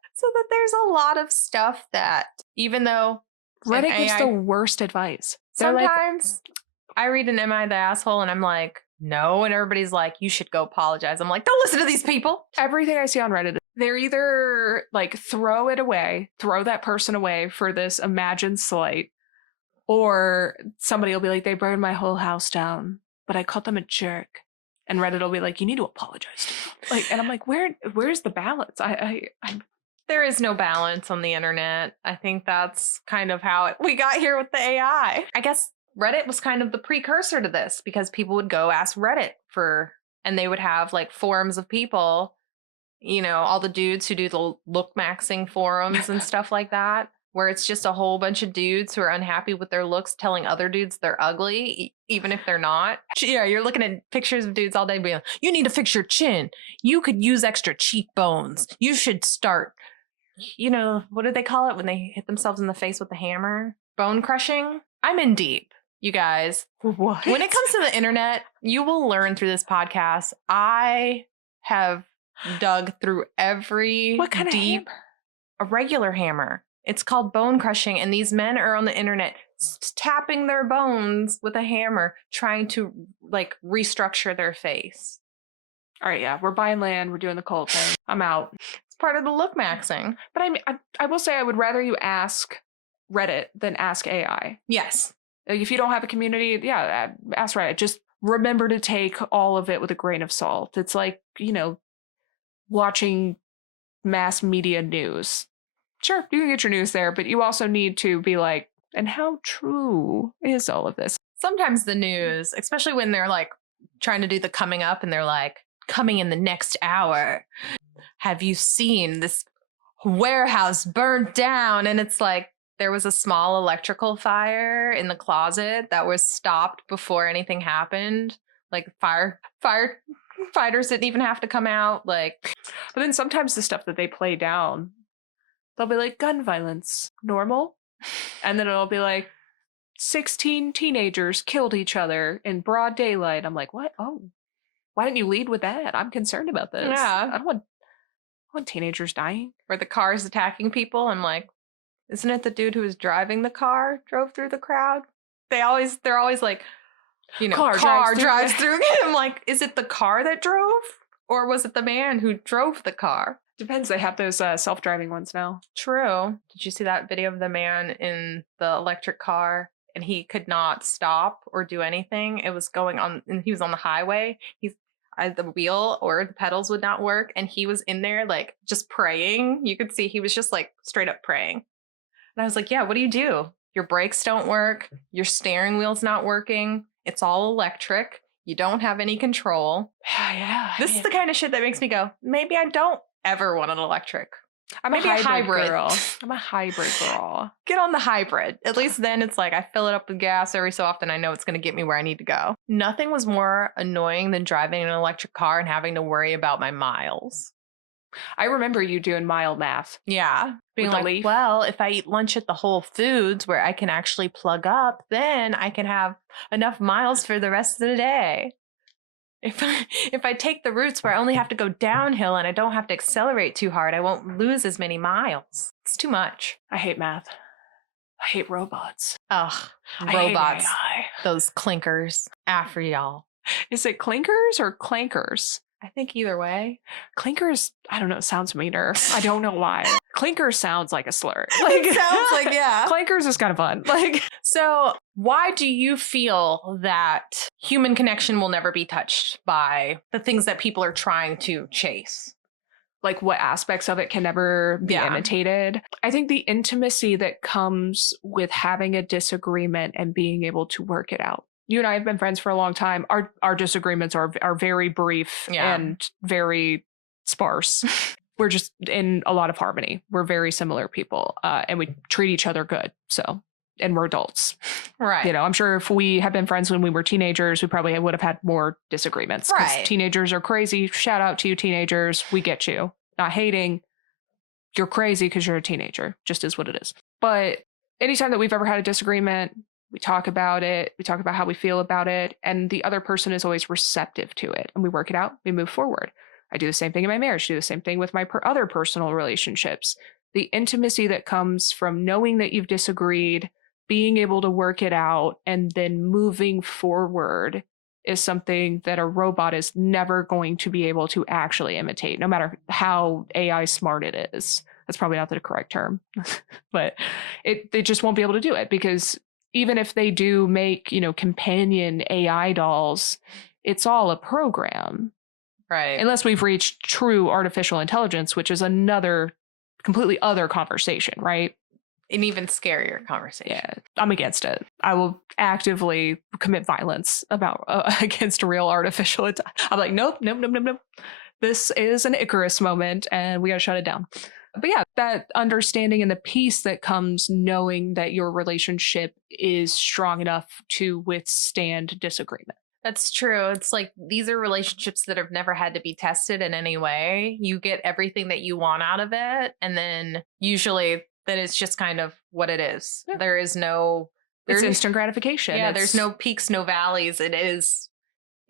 there's a lot of stuff that, even though Reddit gives the worst advice. Sometimes I read an Am I the Asshole and I'm like, no, and everybody's like, you should go apologize. I'm like, don't listen to these people. Everything I see on Reddit, they're either like throw that person away for this imagined slight, or somebody will be like, they burned my whole house down, but I called them a jerk. And Reddit will be like, you need to apologize to them. Like, and I'm like, where's the balance? There is no balance on the internet. I think that's kind of how we got here with the AI. I guess Reddit was kind of the precursor to this, because people would go ask Reddit and they would have like forums of people, you know, all the dudes who do the look maxing forums and stuff like that, where it's just a whole bunch of dudes who are unhappy with their looks telling other dudes they're ugly, even if they're not. Yeah, you're looking at pictures of dudes all day being like, you need to fix your chin. You could use extra cheekbones. You should start, you know, what do they call it when they hit themselves in the face with a hammer? Bone crushing? I'm in deep, you guys. What? When it comes to the internet, you will learn through this podcast. I have dug through every what kind deep, of hammer? A regular hammer. It's called bone crushing, and these men are on the internet tapping their bones with a hammer, trying to like restructure their face. All right, yeah, we're buying land. We're doing the cult thing. I'm out. It's part of the look maxing. But I will say I would rather you ask Reddit than ask AI. Yes. Like, if you don't have a community, yeah, ask Reddit. Just remember to take all of it with a grain of salt. It's like, you know, watching mass media news. Sure, you can get your news there, but you also need to be like, and how true is all of this? Sometimes the news, especially when they're like trying to do the coming up and they're like, coming in the next hour, have you seen this warehouse burned down? And it's like, there was a small electrical fire in the closet that was stopped before anything happened. Like firefighters didn't even have to come out. Like, but then sometimes the stuff that they play down, they'll be like, gun violence, normal. And then it'll be like, 16 teenagers killed each other in broad daylight. I'm like, what? Oh, why didn't you lead with that? I'm concerned about this. Yeah. I don't want teenagers dying. Or the cars attacking people. I'm like, isn't it the dude who was driving the car drove through the crowd? They're always like, you know, car drives through. I'm like, is it the car that drove? Or was it the man who drove the car? Depends. They have those self-driving ones now. True. Did you see that video of the man in the electric car? And he could not stop or do anything. It was going on, and he was on the highway. the wheel or the pedals would not work. And he was in there like just praying. You could see he was just like straight up praying. And I was like, yeah, what do you do? Your brakes don't work. Your steering wheel's not working. It's all electric. You don't have any control. Yeah. This is the kind of shit that makes me go, maybe I don't ever want an electric. I'm Maybe a a hybrid hybrid. girl. I'm a hybrid girl. Get on the hybrid. At least then it's like I fill it up with gas every so often. I know it's going to get me where I need to go. Nothing was more annoying than driving an electric car and having to worry about my miles. I remember you doing mile math. Yeah. Being With the like, leaf? well, if I eat lunch at the Whole Foods where I can actually plug up, then I can have enough miles for the rest of the day. If I take the routes where I only have to go downhill and I don't have to accelerate too hard, I won't lose as many miles. It's too much. I hate math. I hate robots. Ugh, I hate robots. AI. Those clinkers. After y'all. Is it clinkers or clankers? I think either way. Clinkers, I don't know, sounds meaner. I don't know why. Clinkers sounds like a slur. It sounds like, yeah. Clankers is kind of fun. So why do you feel that human connection will never be touched by the things that people are trying to chase? Like what aspects of it can never be imitated. I think the intimacy that comes with having a disagreement and being able to work it out. You and I have been friends for a long time. Our disagreements are very brief and very sparse. We're just in a lot of harmony. We're very similar people, and we treat each other good. So, and we're adults, right? You know, I'm sure if we had been friends when we were teenagers, we probably would have had more disagreements. Right? Teenagers are crazy. Shout out to you, teenagers. We get you. Not hating. You're crazy because you're a teenager. Just is what it is. But anytime that we've ever had a disagreement, we talk about it. We talk about how we feel about it. And the other person is always receptive to it. And we work it out. We move forward. I do the same thing in my marriage. Do the same thing with my other personal relationships. The intimacy that comes from knowing that you've disagreed, being able to work it out, and then moving forward is something that a robot is never going to be able to actually imitate, no matter how AI smart it is. That's probably not the correct term, but they just won't be able to do it, because even if they do make, companion AI dolls, it's all a program. Right. Unless we've reached true artificial intelligence, which is another completely other conversation, right? An even scarier conversation. Yeah, I'm against it. I will actively commit violence against real artificial. I'm like, nope. This is an Icarus moment, and we got to shut it down. But yeah, that understanding and the peace that comes knowing that your relationship is strong enough to withstand disagreement. That's true. It's like these are relationships that have never had to be tested in any way. You get everything that you want out of it, and then usually that it's just kind of what it is. Yeah. There is no... It's instant gratification. Yeah, there's no peaks, no valleys. It is...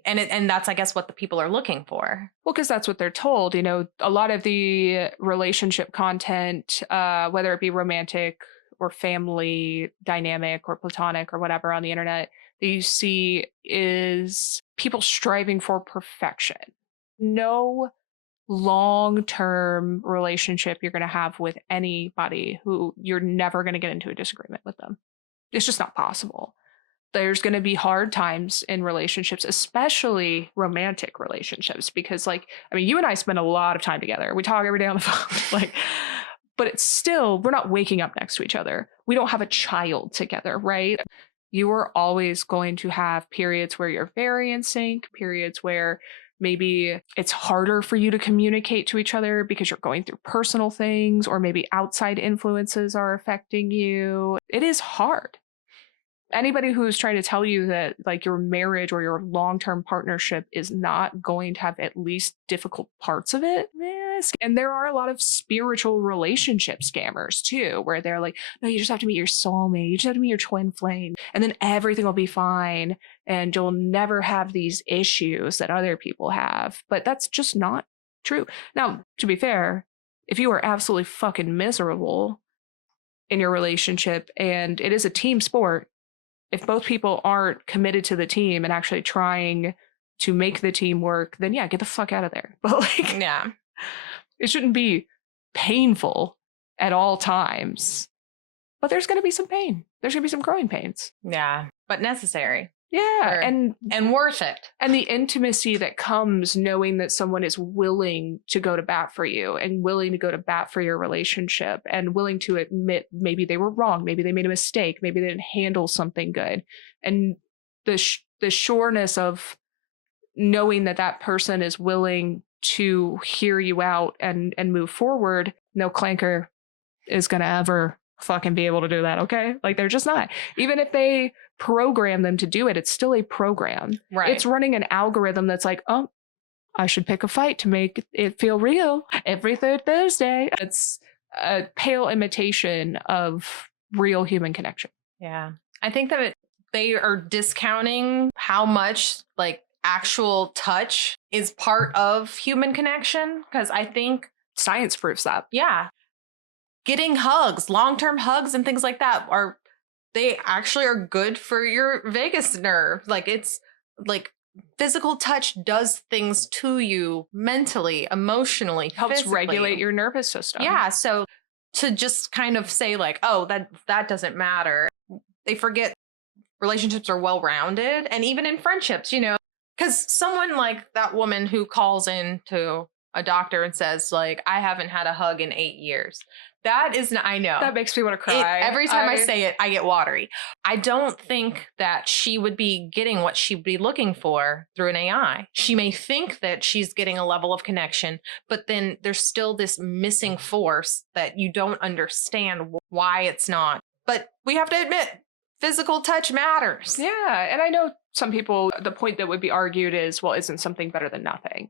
And that's, I guess, what the people are looking for. Well, because that's what they're told. A lot of the relationship content, whether it be romantic or family dynamic or platonic or whatever on the internet, that you see is people striving for perfection. No long-term relationship you're going to have with anybody who you're never going to get into a disagreement with them. It's just not possible. There's going to be hard times in relationships, especially romantic relationships, because you and I spend a lot of time together. We talk every day on the phone, but it's still, we're not waking up next to each other. We don't have a child together, right? You are always going to have periods where you're very in sync, periods where maybe it's harder for you to communicate to each other because you're going through personal things, or maybe outside influences are affecting you. It is hard. Anybody who's trying to tell you that your marriage or your long-term partnership is not going to have at least difficult parts of it. And there are a lot of spiritual relationship scammers too, where they're like, no, you just have to meet your soulmate. You just have to meet your twin flame, and then everything will be fine. And you'll never have these issues that other people have. But that's just not true. Now, to be fair, if you are absolutely fucking miserable in your relationship and it is a team sport, if both people aren't committed to the team and actually trying to make the team work, then yeah, get the fuck out of there. But yeah, it shouldn't be painful at all times. But there's going to be some pain. There's going to be some growing pains. Yeah, but necessary. Yeah. And worth it. And the intimacy that comes knowing that someone is willing to go to bat for you and willing to go to bat for your relationship and willing to admit maybe they were wrong, maybe they made a mistake, maybe they didn't handle something good. And the sureness of knowing that that person is willing to hear you out and move forward, no clanker is going to ever fucking be able to do that, okay? Like, they're just not. Even if they program them to do it, it's still a program. Right. It's running an algorithm that's like, oh, I should pick a fight to make it feel real every third Thursday. It's a pale imitation of real human connection. Yeah. I think that they are discounting how much like actual touch is part of human connection, because I think science proves that. Yeah. Getting hugs, long-term hugs and things like that they actually are good for your vagus nerve. Like, it's like physical touch does things to you mentally, emotionally, helps physically. Regulate your nervous system. Yeah. So to just kind of say like, oh, that doesn't matter. They forget relationships are well-rounded, and even in friendships, because someone like that woman who calls in to a doctor and says like, I haven't had a hug in 8 years. That is, I know. That makes me want to cry. Every time I say it, I get watery. I don't think that she would be getting what she'd be looking for through an AI. She may think that she's getting a level of connection, but then there's still this missing force that you don't understand why it's not. But we have to admit, physical touch matters. Yeah. And I know some people, the point that would be argued is, well, isn't something better than nothing?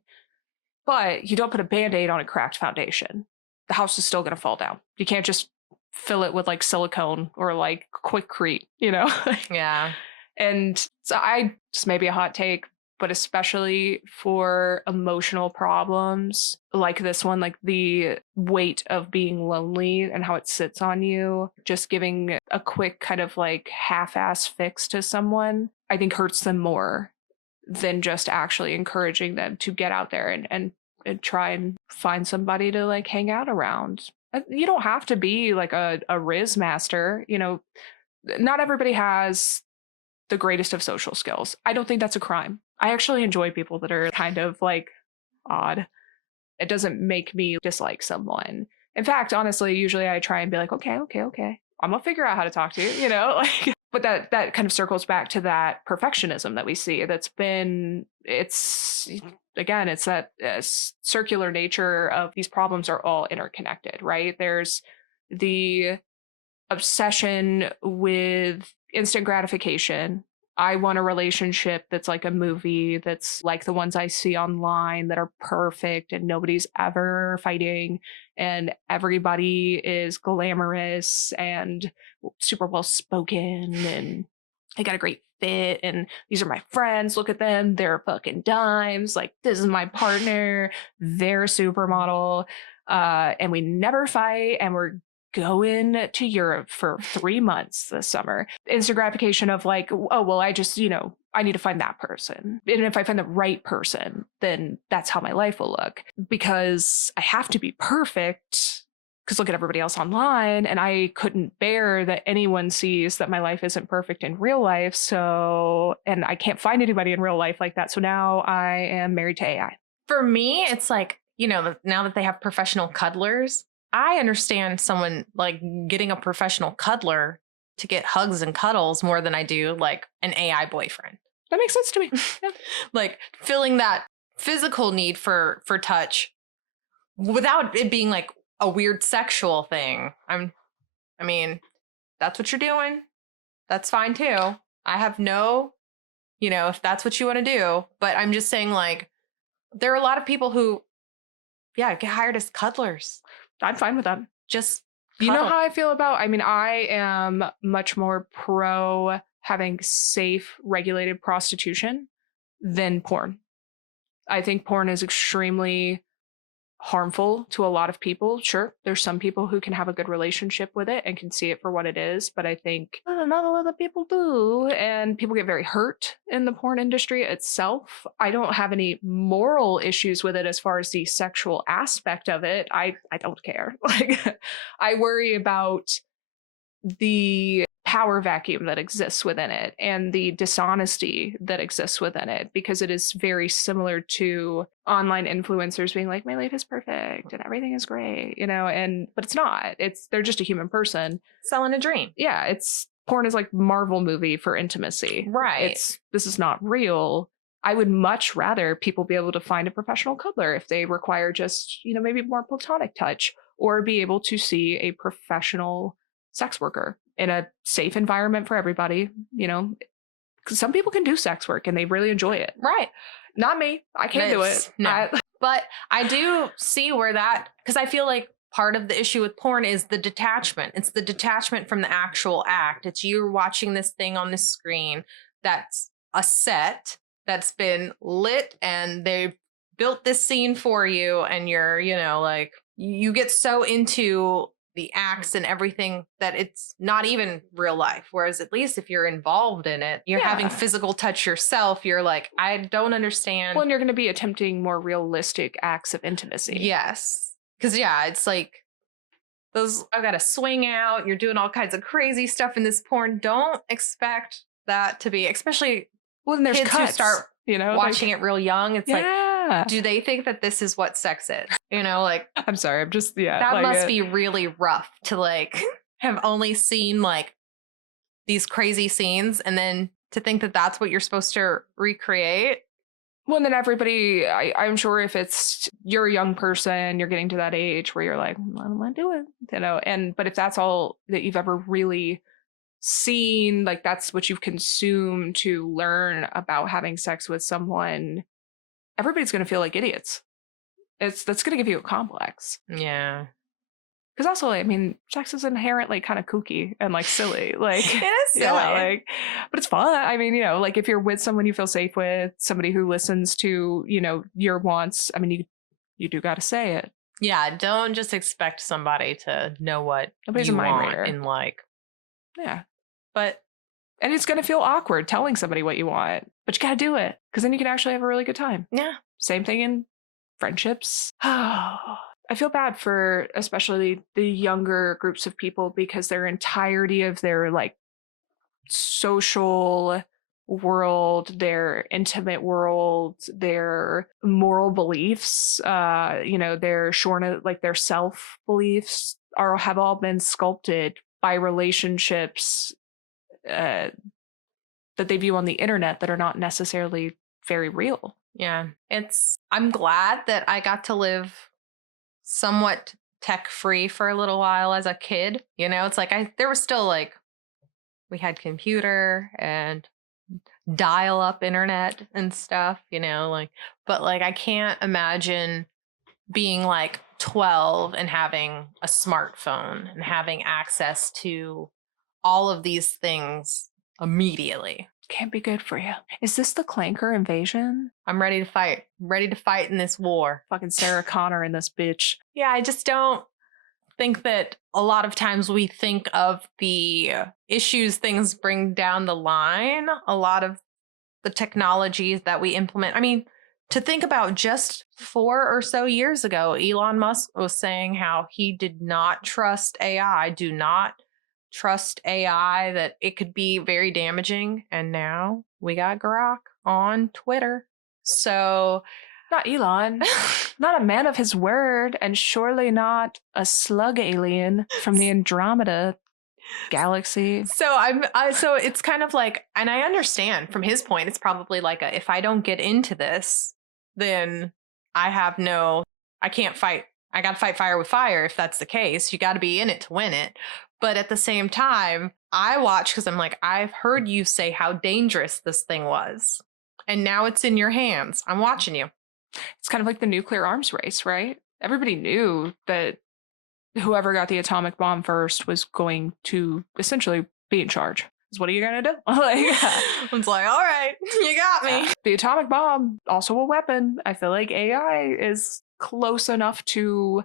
But you don't put a Band-Aid on a cracked foundation. The house is still going to fall down. You can't just fill it with like silicone or like Quickcrete, Yeah. And so just maybe a hot take, but especially for emotional problems like this one, like the weight of being lonely and how it sits on you, just giving a quick kind of like half-ass fix to someone, I think hurts them more than just actually encouraging them to get out there and try and find somebody to like hang out around. You don't have to be like a Riz master. Not everybody has the greatest of social skills. I don't think that's a crime. I actually enjoy people that are kind of like odd. It doesn't make me dislike someone. In fact, honestly, usually I try and be like, okay. I'm gonna figure out how to talk to you, But that kind of circles back to that perfectionism that we see. It's that circular nature of these problems are all interconnected, right? There's the obsession with instant gratification. I want a relationship that's like a movie, that's like the ones I see online that are perfect and nobody's ever fighting and everybody is glamorous and super well spoken and they got a great fit and these are my friends, look at them, they're fucking dimes, like this is my partner, they're a supermodel, and we never fight and we're going to Europe for 3 months this summer. Instant gratification of like, oh, well, I just, I need to find that person. And if I find the right person, then that's how my life will look. Because I have to be perfect, because look at everybody else online. And I couldn't bear that anyone sees that my life isn't perfect in real life. So, and I can't find anybody in real life like that. So now I am married to AI. For me, it's like, now that they have professional cuddlers, I understand someone like getting a professional cuddler to get hugs and cuddles more than I do like an AI boyfriend. That makes sense to me. Yeah. Like filling that physical need for touch without it being like a weird sexual thing. I mean, that's what you're doing. That's fine too. I have no, if that's what you want to do. But I'm just saying, like, there are a lot of people who, get hired as cuddlers. I'm fine with that. Just cuddle. You know how I feel about, I am much more pro having safe, regulated prostitution than porn. I think porn is extremely harmful to a lot of people. Sure, there's some people who can have a good relationship with it and can see it for what it is, but I think not a lot of people do, and people get very hurt in the porn industry itself. I don't have any moral issues with it as far as the sexual aspect of it. I don't care. Like, I worry about the power vacuum that exists within it and the dishonesty that exists within it, because it is very similar to online influencers being like, my life is perfect and everything is great, but it's not. They're just a human person selling a dream. Yeah, it's porn is like Marvel movie for intimacy. Right. This is not real. I would much rather people be able to find a professional cuddler if they require just, maybe more platonic touch, or be able to see a professional sex worker in a safe environment for everybody, 'cause some people can do sex work and they really enjoy it. Right. Not me. I can't do it. No. But I do see where because I feel like part of the issue with porn is the detachment. It's the detachment from the actual act. It's you're watching this thing on the screen that's a set that's been lit and they built this scene for you, and you're, like, you get so into the acts and everything that it's not even real life. Whereas at least if you're involved in it, you're having physical touch yourself. You're like, I don't understand. Well, and you're going to be attempting more realistic acts of intimacy. Yes. Because, it's like I've got to swing out. You're doing all kinds of crazy stuff in this porn. Don't expect that to be, especially when there's kids cuts, who start watching it real young. It's like, do they think that this is what sex is? I'm sorry. I'm just, that must be really rough to have only seen these crazy scenes and then to think that that's what you're supposed to recreate. Well, and then everybody, I'm sure if you're a young person, you're getting to that age where you're like, I don't want to do it, but if that's all that you've ever really seen, that's what you've consumed to learn about having sex with someone, everybody's going to feel like idiots. That's going to give you a complex. Yeah. Because also, sex is inherently kind of kooky and silly. It is silly. But it's fun. If you're with someone you feel safe with, somebody who listens to, your wants, you do got to say it. Yeah. Don't just expect somebody to know what Nobody's you a mind want reader. and Yeah. And it's going to feel awkward telling somebody what you want, but you got to do it because then you can actually have a really good time. Yeah. Same thing in friendships. I feel bad for especially the younger groups of people because their entirety of their social world, their intimate world, their moral beliefs, their shortness, their self beliefs have all been sculpted by relationships that they view on the internet that are not necessarily very real. Yeah. I'm glad that I got to live somewhat tech free for a little while as a kid. It's there was still we had computer and dial up internet and stuff, but I can't imagine being 12 and having a smartphone and having access to all of these things immediately. Can't be good for you. Is this the Clanker invasion? I'm ready to fight. Ready to fight in this war. Fucking Sarah Connor in this bitch. Yeah, I just don't think that a lot of times we think of the issues things bring down the line. A lot of the technologies that we implement. To think about just 4 or so years ago, Elon Musk was saying how he did not trust AI. Do not trust AI, that it could be very damaging. And now we got Grok on Twitter. So not Elon, not a man of his word, and surely not a slug alien from the Andromeda galaxy. So so it's kind of and I understand from his point, it's probably if I don't get into this, then I can't fight. I got to fight fire with fire. If that's the case, you got to be in it to win it. But at the same time, I watch because I'm I've heard you say how dangerous this thing was. And now it's in your hands. I'm watching you. It's kind of like the nuclear arms race, right? Everybody knew that whoever got the atomic bomb first was going to essentially be in charge. So what are you going to do? It's all right, you got me. The atomic bomb, also a weapon. I feel like AI is close enough to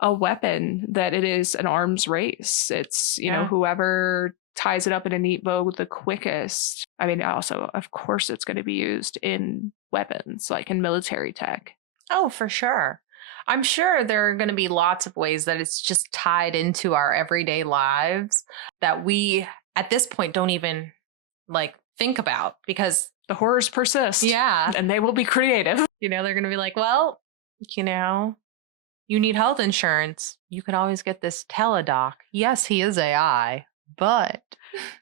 a weapon that it is an arms race. It's, whoever ties it up in a neat bow the quickest. Also, of course, it's going to be used in weapons, in military tech. Oh, for sure. I'm sure there are going to be lots of ways that it's just tied into our everyday lives that we at this point don't even like think about, because The horrors persist. yeah, And they will be creative. they're going to be like, well, you know, you need health insurance. You could always get this teledoc. Yes, he is AI, but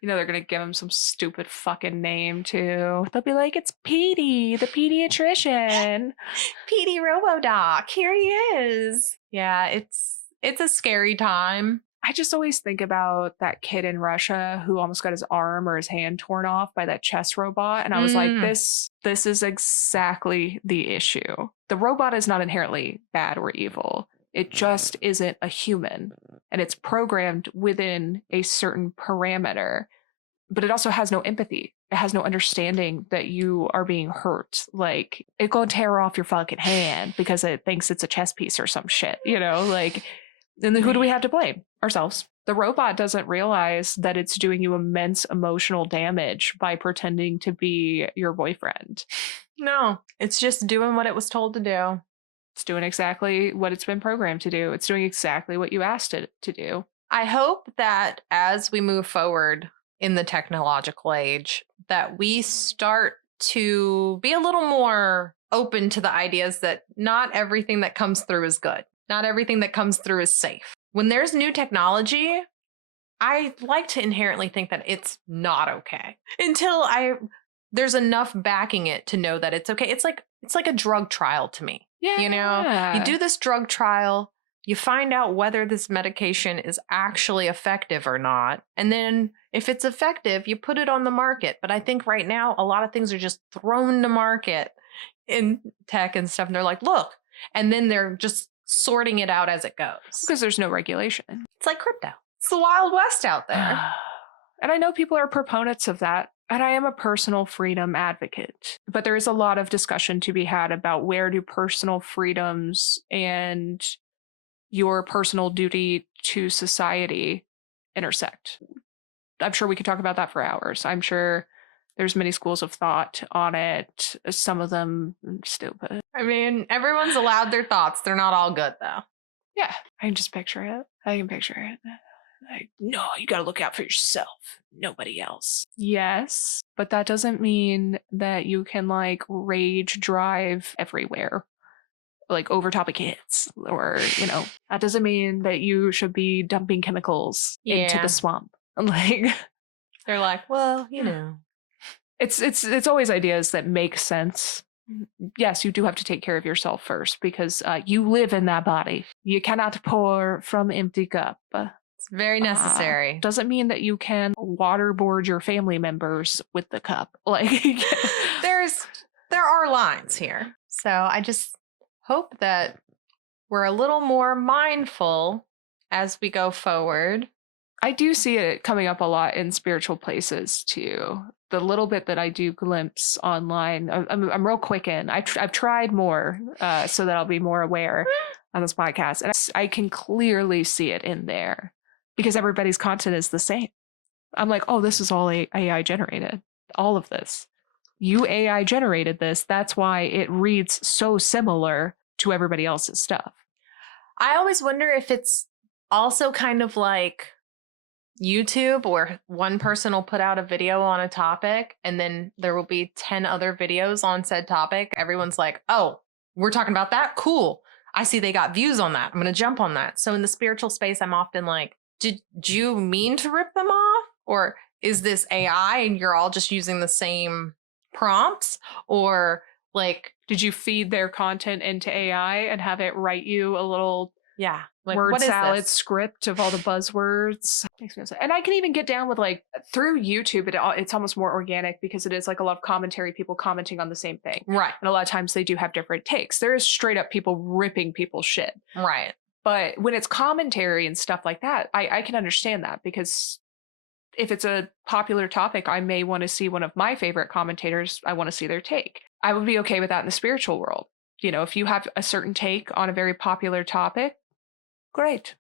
They're going to give him some stupid fucking name too. They'll be like, it's Petey, the pediatrician. PD RoboDoc, here he is. Yeah, it's a scary time. I just always think about that kid in Russia who almost got his arm or his hand torn off by that chess robot. And I was like, this is exactly the issue. The robot is not inherently bad or evil. It just isn't a human. And it's programmed within a certain parameter. But it also has no empathy. It has no understanding that you are being hurt. Like, it go tear off your fucking hand because it thinks it's a chess piece or some shit, like... And then who do we have to blame? Ourselves. The robot doesn't realize that it's doing you immense emotional damage by pretending to be your boyfriend. No, it's just doing what it was told to do. It's doing exactly what it's been programmed to do. It's doing exactly what you asked it to do. I hope that as we move forward in the technological age, that we start to be a little more open to the ideas that not everything that comes through is good. Not everything that comes through is safe. When there's new technology, I like to inherently think that it's not okay until there's enough backing it to know that it's okay. It's like a drug trial to me. Yeah. You do this drug trial, you find out whether this medication is actually effective or not. And then if it's effective, you put it on the market. But I think right now, a lot of things are just thrown to market in tech and stuff. And they're like, look, and then they're just sorting it out as it goes. Because there's no regulation. It's like crypto. It's the Wild West out there. And I know people are proponents of that. And I am a personal freedom advocate. But there is a lot of discussion to be had about where do personal freedoms and your personal duty to society intersect. I'm sure we could talk about that for hours. I'm sure there's many schools of thought on it. Some of them stupid. I mean, everyone's allowed their thoughts. They're not all good, though. Yeah, I can just picture it. I can picture it. Like, no, you got to look out for yourself. Nobody else. Yes, but that doesn't mean that you can like rage drive everywhere. Like over top of kids, or that doesn't mean that you should be dumping chemicals into the swamp. Like, they're like, well, it's always ideas that make sense. Yes, you do have to take care of yourself first because you live in that body. You cannot pour from empty cup. It's very necessary. Doesn't mean that you can waterboard your family members with the cup. Like, there are lines here. So I just hope that we're a little more mindful as we go forward. I do see it coming up a lot in spiritual places too. The little bit that I do glimpse online, I'm real quick in. I've tried more so that I'll be more aware on this podcast, and I can clearly see it in there because everybody's content is the same. I'm like, oh, this is all AI generated. All of this. You AI generated this. That's why it reads so similar to everybody else's stuff. I always wonder if it's also kind of like YouTube, where one person will put out a video on a topic and then there will be 10 other videos on said topic. Everyone's like, oh, we're talking about that? Cool. I see they got views on that. I'm going to jump on that. So in the spiritual space, I'm often like, did you mean to rip them off? Or is this AI and you're all just using the same prompts? Or like, did you feed their content into AI and have it write you a little like, word salad script of all the buzzwords? And I can even get down with like through YouTube, it's almost more organic because it is like a lot of commentary, people commenting on the same thing. Right. And a lot of times they do have different takes. There is straight up people ripping people's shit. Right. But when it's commentary and stuff like that, I can understand that because if it's a popular topic, I may want to see one of my favorite commentators. I want to see their take. I would be okay with that in the spiritual world. If you have a certain take on a very popular topic, great.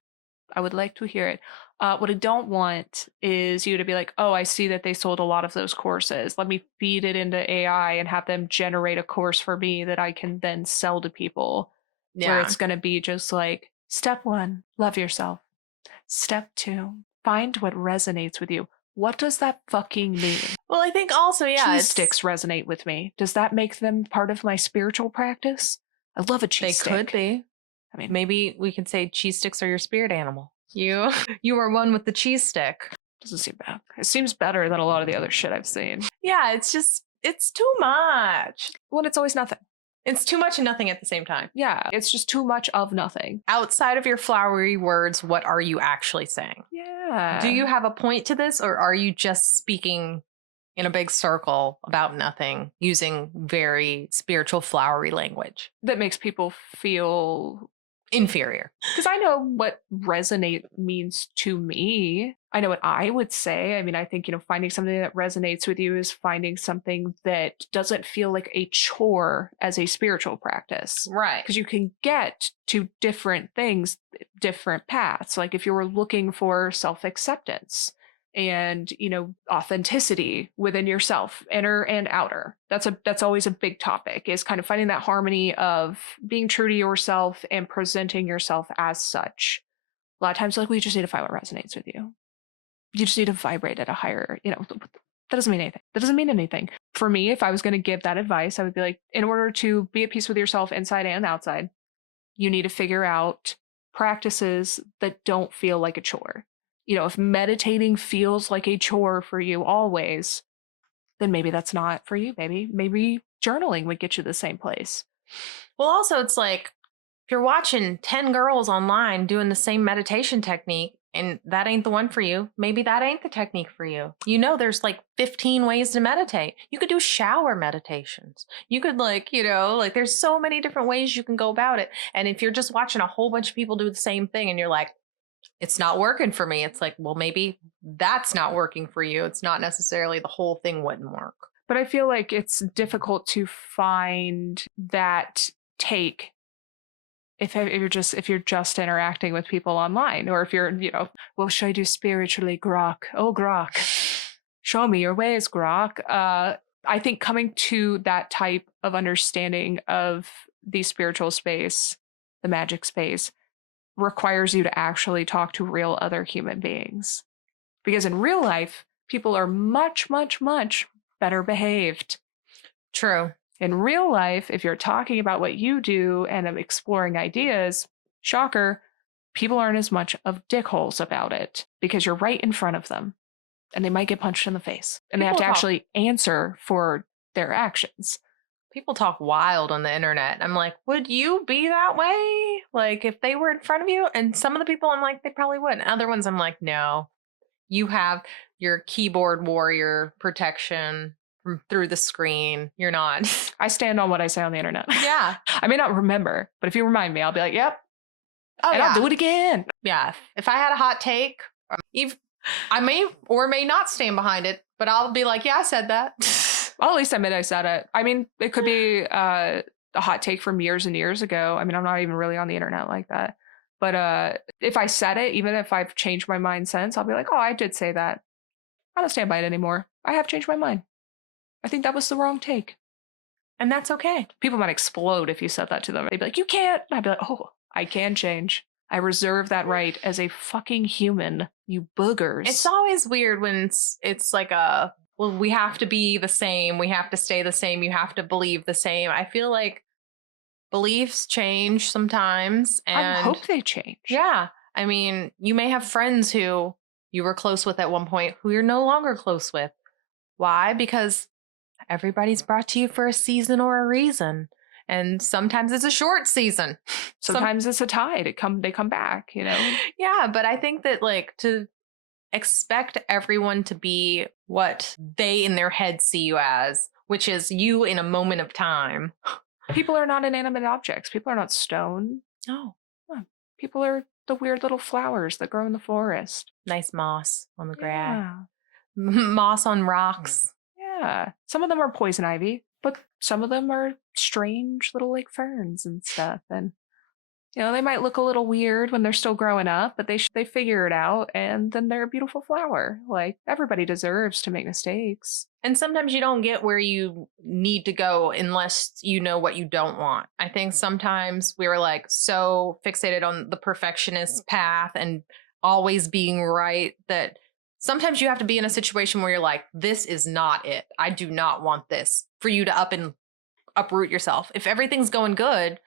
I would like to hear it. What I don't want is you to be like, oh, I see that they sold a lot of those courses. Let me feed it into AI and have them generate a course for me that I can then sell to people. Yeah. Where it's going to be just like, step 1, love yourself. Step 2, find what resonates with you. What does that fucking mean? Well, I think also, yeah, Cheese sticks resonate with me. Does that make them part of my spiritual practice? I love a cheese stick. They could be. I mean, maybe we could say cheese sticks are your spirit animal. You are one with the cheese stick. Doesn't seem bad. It seems better than a lot of the other shit I've seen. Yeah, it's too much. Well, it's always nothing. It's too much and nothing at the same time. Yeah, it's just too much of nothing. Outside of your flowery words, what are you actually saying? Yeah. Do you have a point to this, or are you just speaking in a big circle about nothing using very spiritual, flowery language that makes people feel inferior? Because I know what resonate means to me. I know what I would say. I mean, I think, finding something that resonates with you is finding something that doesn't feel like a chore as a spiritual practice. Right. Because you can get to different things, different paths. Like if you were looking for self-acceptance and, authenticity within yourself, inner and outer. That's always a big topic, is kind of finding that harmony of being true to yourself and presenting yourself as such. A lot of times, like, we just need to find what resonates with you. You just need to vibrate at a higher, that doesn't mean anything. That doesn't mean anything. For me, if I was going to give that advice, I would be like, in order to be at peace with yourself inside and outside, you need to figure out practices that don't feel like a chore. If meditating feels like a chore for you always, then maybe that's not for you. Maybe journaling would get you the same place. Well, also, it's like, if you're watching 10 girls online doing the same meditation technique and that ain't the one for you, maybe that ain't the technique for you. There's like 15 ways to meditate. You could do shower meditations. You could there's so many different ways you can go about it. And if you're just watching a whole bunch of people do the same thing and you're like, it's not working for me, it's like, well, maybe that's not working for you. It's not necessarily the whole thing wouldn't work. But I feel like it's difficult to find that take if you're just interacting with people online, or if you're, well, should I do spiritually, Grok? Oh, Grok, show me your ways, Grok. I think coming to that type of understanding of the spiritual space, the magic space, requires you to actually talk to real other human beings. Because in real life, people are much, much, much better behaved. True. In real life, if you're talking about what you do and exploring ideas, shocker, people aren't as much of dickholes about it because you're right in front of them and they might get punched in the face and they have to actually answer for their actions. People talk wild on the internet. I'm like, would you be that way? Like, if they were in front of you? And some of the people, I'm like, they probably would. And other ones, I'm like, no, you have your keyboard warrior protection through the screen. You're not. I stand on what I say on the internet. Yeah. I may not remember, but if you remind me, I'll be like, yep. Oh, and yeah. I'll do it again. Yeah. If I had a hot take, I may or may not stand behind it, but I'll be like, yeah, I said that. Well, at least I admit I said it. I mean, it could be a hot take from years and years ago. I mean, I'm not even really on the internet like that. But if I said it, even if I've changed my mind since, I'll be like, oh, I did say that. I don't stand by it anymore. I have changed my mind. I think that was the wrong take. And that's okay. People might explode if you said that to them. They'd be like, you can't. And I'd be like, oh, I can change. I reserve that right as a fucking human, you boogers. It's always weird when it's like well, we have to be the same. We have to stay the same. You have to believe the same. I feel like beliefs change sometimes. And I hope they change. Yeah. I mean, you may have friends who you were close with at one point who you're no longer close with. Why? Because everybody's brought to you for a season or a reason. And sometimes it's a short season. Sometimes it's a tide. They come back, Yeah, but I think that to expect everyone to be what they in their head see you as, which is you in a moment of time. People are not inanimate objects. People are not stone. No. People are the weird little flowers that grow in the forest. Nice moss on the grass. Yeah. Moss on rocks. Yeah. Some of them are poison ivy, but some of them are strange little like ferns and stuff. And they might look a little weird when they're still growing up, but they figure it out, and then they're a beautiful flower. Like, everybody deserves to make mistakes. And sometimes you don't get where you need to go unless you know what you don't want. I think sometimes we're like so fixated on the perfectionist path and always being right that sometimes you have to be in a situation where you're like, this is not it. I do not want this, for you to uproot yourself. If everything's going good,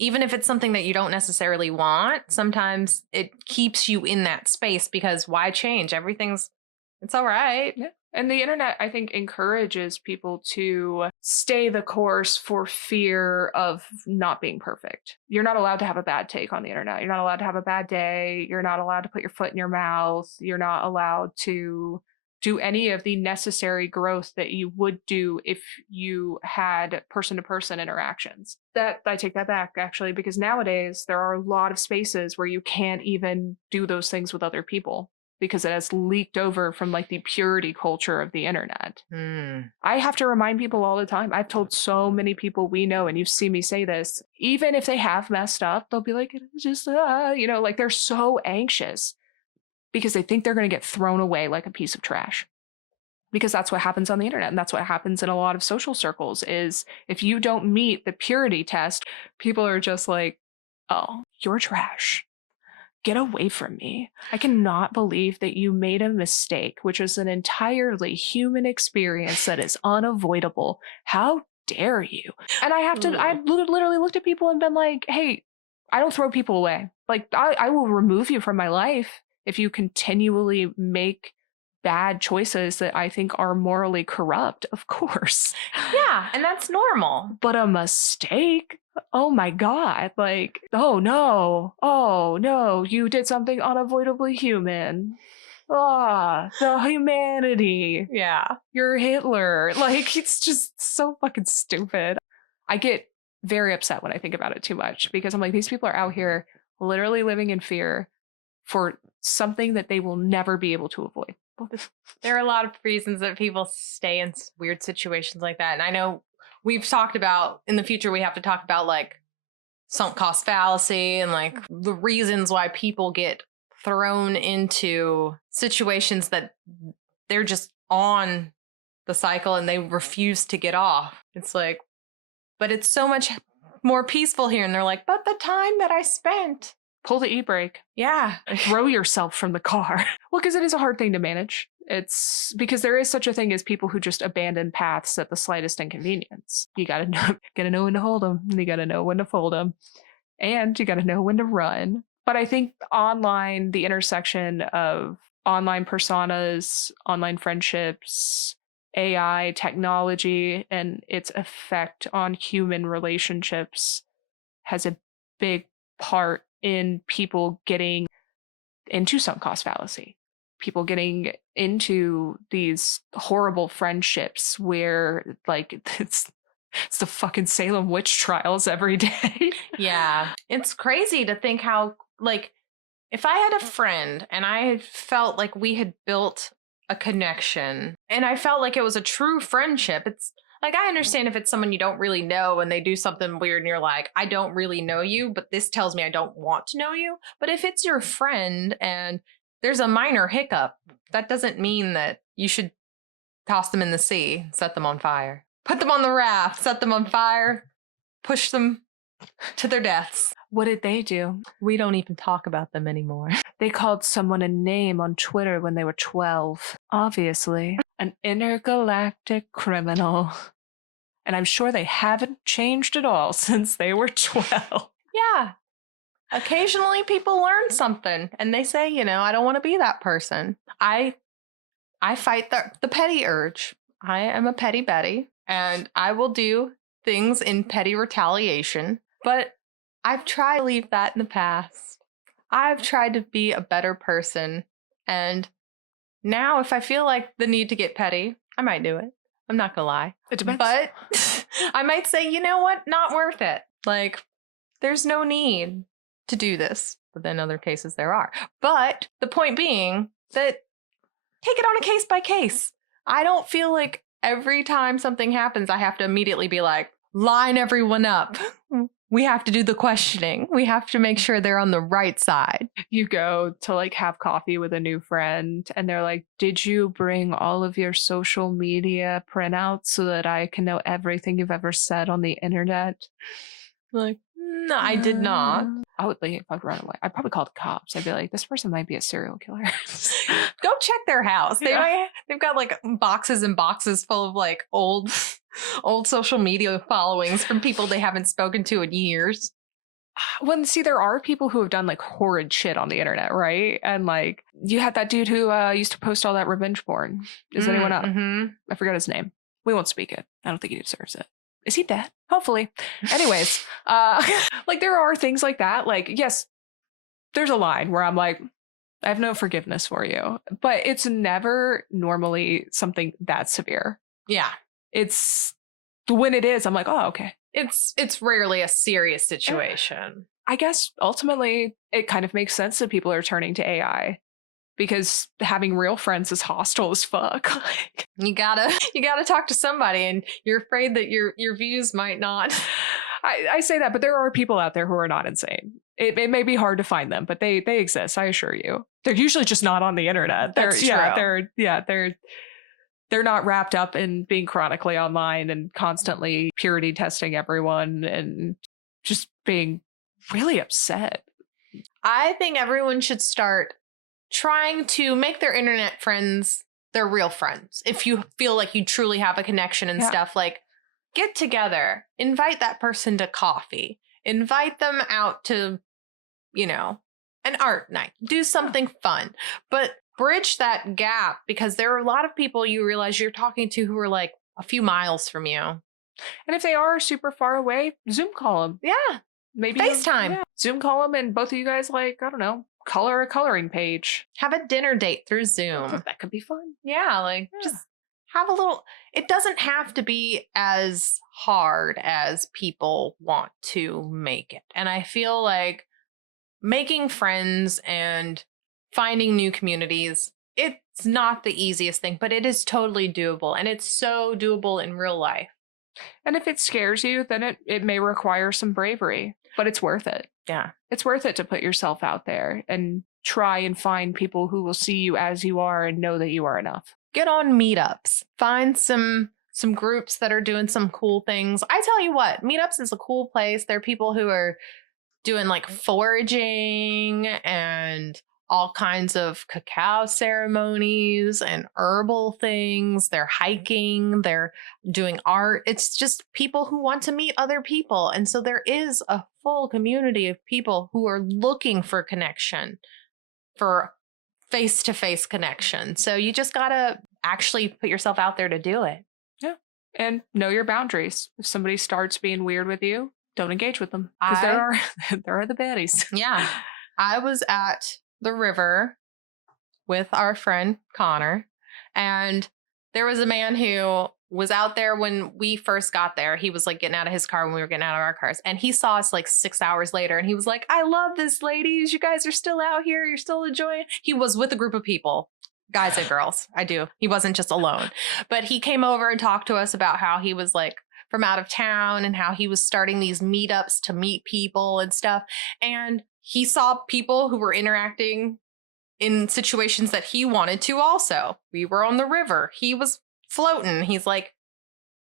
even if it's something that you don't necessarily want, sometimes it keeps you in that space, because why change? It's all right. Yeah. And the internet, I think, encourages people to stay the course for fear of not being perfect. You're not allowed to have a bad take on the internet. You're not allowed to have a bad day. You're not allowed to put your foot in your mouth. You're not allowed to do any of the necessary growth that you would do if you had person-to-person interactions. That I take that back, actually, because nowadays there are a lot of spaces where you can't even do those things with other people, because it has leaked over from like the purity culture of the internet. I have to remind people all the time. I've told so many people we know, and you see me say this, even if they have messed up, they'll be like, it's just, like they're so anxious because they think they're going to get thrown away like a piece of trash. Because that's what happens on the internet. And that's what happens in a lot of social circles is if you don't meet the purity test, people are just like, oh, you're trash. Get away from me. I cannot believe that you made a mistake, which is an entirely human experience that is unavoidable. How dare you? And I literally looked at people and been like, hey, I don't throw people away. Like, I will remove you from my life if you continually make bad choices that I think are morally corrupt, of course. Yeah, and that's normal. But a mistake? Oh my God. Like, oh no, you did something unavoidably human. The humanity. Yeah. You're Hitler. Like, it's just so fucking stupid. I get very upset when I think about it too much because I'm like, these people are out here literally living in fear for something that they will never be able to avoid. There are a lot of reasons that people stay in weird situations like that. And I know we've talked about in the future, we have to talk about like sunk cost fallacy and like the reasons why people get thrown into situations that they're just on the cycle and they refuse to get off. It's like, but it's so much more peaceful here. And they're like, but the time that I spent. Pull the e-brake. Yeah. Throw yourself from the car. Well, because it is a hard thing to manage. It's because there is such a thing as people who just abandon paths at the slightest inconvenience. You gotta know when to hold them, and you gotta know when to fold them, and you gotta know when to run. But I think online, the intersection of online personas, online friendships, AI, technology, and its effect on human relationships has a big part in people getting into sunk cost fallacy, people getting into these horrible friendships where like it's the fucking Salem witch trials every day. Yeah. It's crazy to think how, like, if I had a friend and I felt like we had built a connection and I felt like it was a true friendship, it's like, I understand if it's someone you don't really know and they do something weird and you're like, I don't really know you, but this tells me I don't want to know you. But if it's your friend and there's a minor hiccup, that doesn't mean that you should toss them in the sea, set them on fire, put them on the raft, set them on fire, push them to their deaths. What did they do? We don't even talk about them anymore. They called someone a name on Twitter when they were 12. Obviously, an intergalactic criminal. And I'm sure they haven't changed at all since they were 12. Yeah. Occasionally people learn something and they say, I don't want to be that person. I fight the petty urge. I am a petty Betty and I will do things in petty retaliation. But I've tried to leave that in the past. I've tried to be a better person. And now if I feel like the need to get petty, I might do it. I'm not gonna lie. It depends. But I might say, you know what? Not worth it. Like, there's no need to do this. But in other cases, there are. But the point being that take it on a case by case. I don't feel like every time something happens, I have to immediately be like, line everyone up. We have to do the questioning. We have to make sure they're on the right side. You go to like have coffee with a new friend and they're like, did you bring all of your social media printouts so that I can know everything you've ever said on the internet? Like, No, I did not. I would leave. I'd run away. I'd probably call the cops. I'd be like, this person might be a serial killer. Go check their house. Yeah. They've got like boxes and boxes full of like old social media followings from people they haven't spoken to in years. Well, see, there are people who have done like horrid shit on the internet, right? And like, you had that dude who used to post all that revenge porn. Is anyone up? Mm-hmm. I forgot his name. We won't speak it. I don't think he deserves it. Is he dead? Hopefully. Anyways, like there are things like that. Like, yes, there's a line where I'm like, I have no forgiveness for you, but it's never normally something that severe. Yeah. It's when it is, I'm like, oh, okay. It's rarely a serious situation. I guess ultimately it kind of makes sense that people are turning to AI because having real friends is hostile as fuck. You gotta talk to somebody, and you're afraid that your views might not. I say that, but there are people out there who are not insane. It may be hard to find them, but they exist. I assure you, they're usually just not on the internet. That's true. They're not wrapped up in being chronically online and constantly purity testing everyone and just being really upset. I think everyone should start trying to make their internet friends their real friends. If you feel like you truly have a connection and stuff, like get together, invite that person to coffee, invite them out to, an art night, do something fun, but bridge that gap, because there are a lot of people you realize you're talking to who are like a few miles from you. And if they are super far away, Zoom call them. Yeah. Maybe FaceTime. Zoom call them, and both of you guys, like, I don't know, color a coloring page. Have a dinner date through Zoom. That could be fun. Yeah, just have a little. It doesn't have to be as hard as people want to make it. And I feel like making friends and finding new communities, it's not the easiest thing, but it is totally doable. And it's so doable in real life. And if it scares you, then it may require some bravery, but it's worth it. Yeah. It's worth it to put yourself out there and try and find people who will see you as you are and know that you are enough. Get on meetups. Find some groups that are doing some cool things. I tell you what, meetups is a cool place. There are people who are doing like foraging and all kinds of cacao ceremonies and herbal things. They're hiking, they're doing art. It's just people who want to meet other people. And so there is a full community of people who are looking for connection, for face-to-face connection. So you just got to actually put yourself out there to do it. Yeah. And know your boundaries. If somebody starts being weird with you, don't engage with them. Because there are the baddies. Yeah. I was at the river with our friend Connor, and there was a man who was out there when we first got there. He was like getting out of his car when we were getting out of our cars, and he saw us like 6 hours later, and he was like, I love this, ladies. You guys are still out here. You're still enjoying. He was with a group of people, guys and girls. I do. He wasn't just alone, but he came over and talked to us about how he was like from out of town and how he was starting these meetups to meet people and stuff. And he saw people who were interacting in situations that he wanted to also. We were on the river. He was floating. He's like,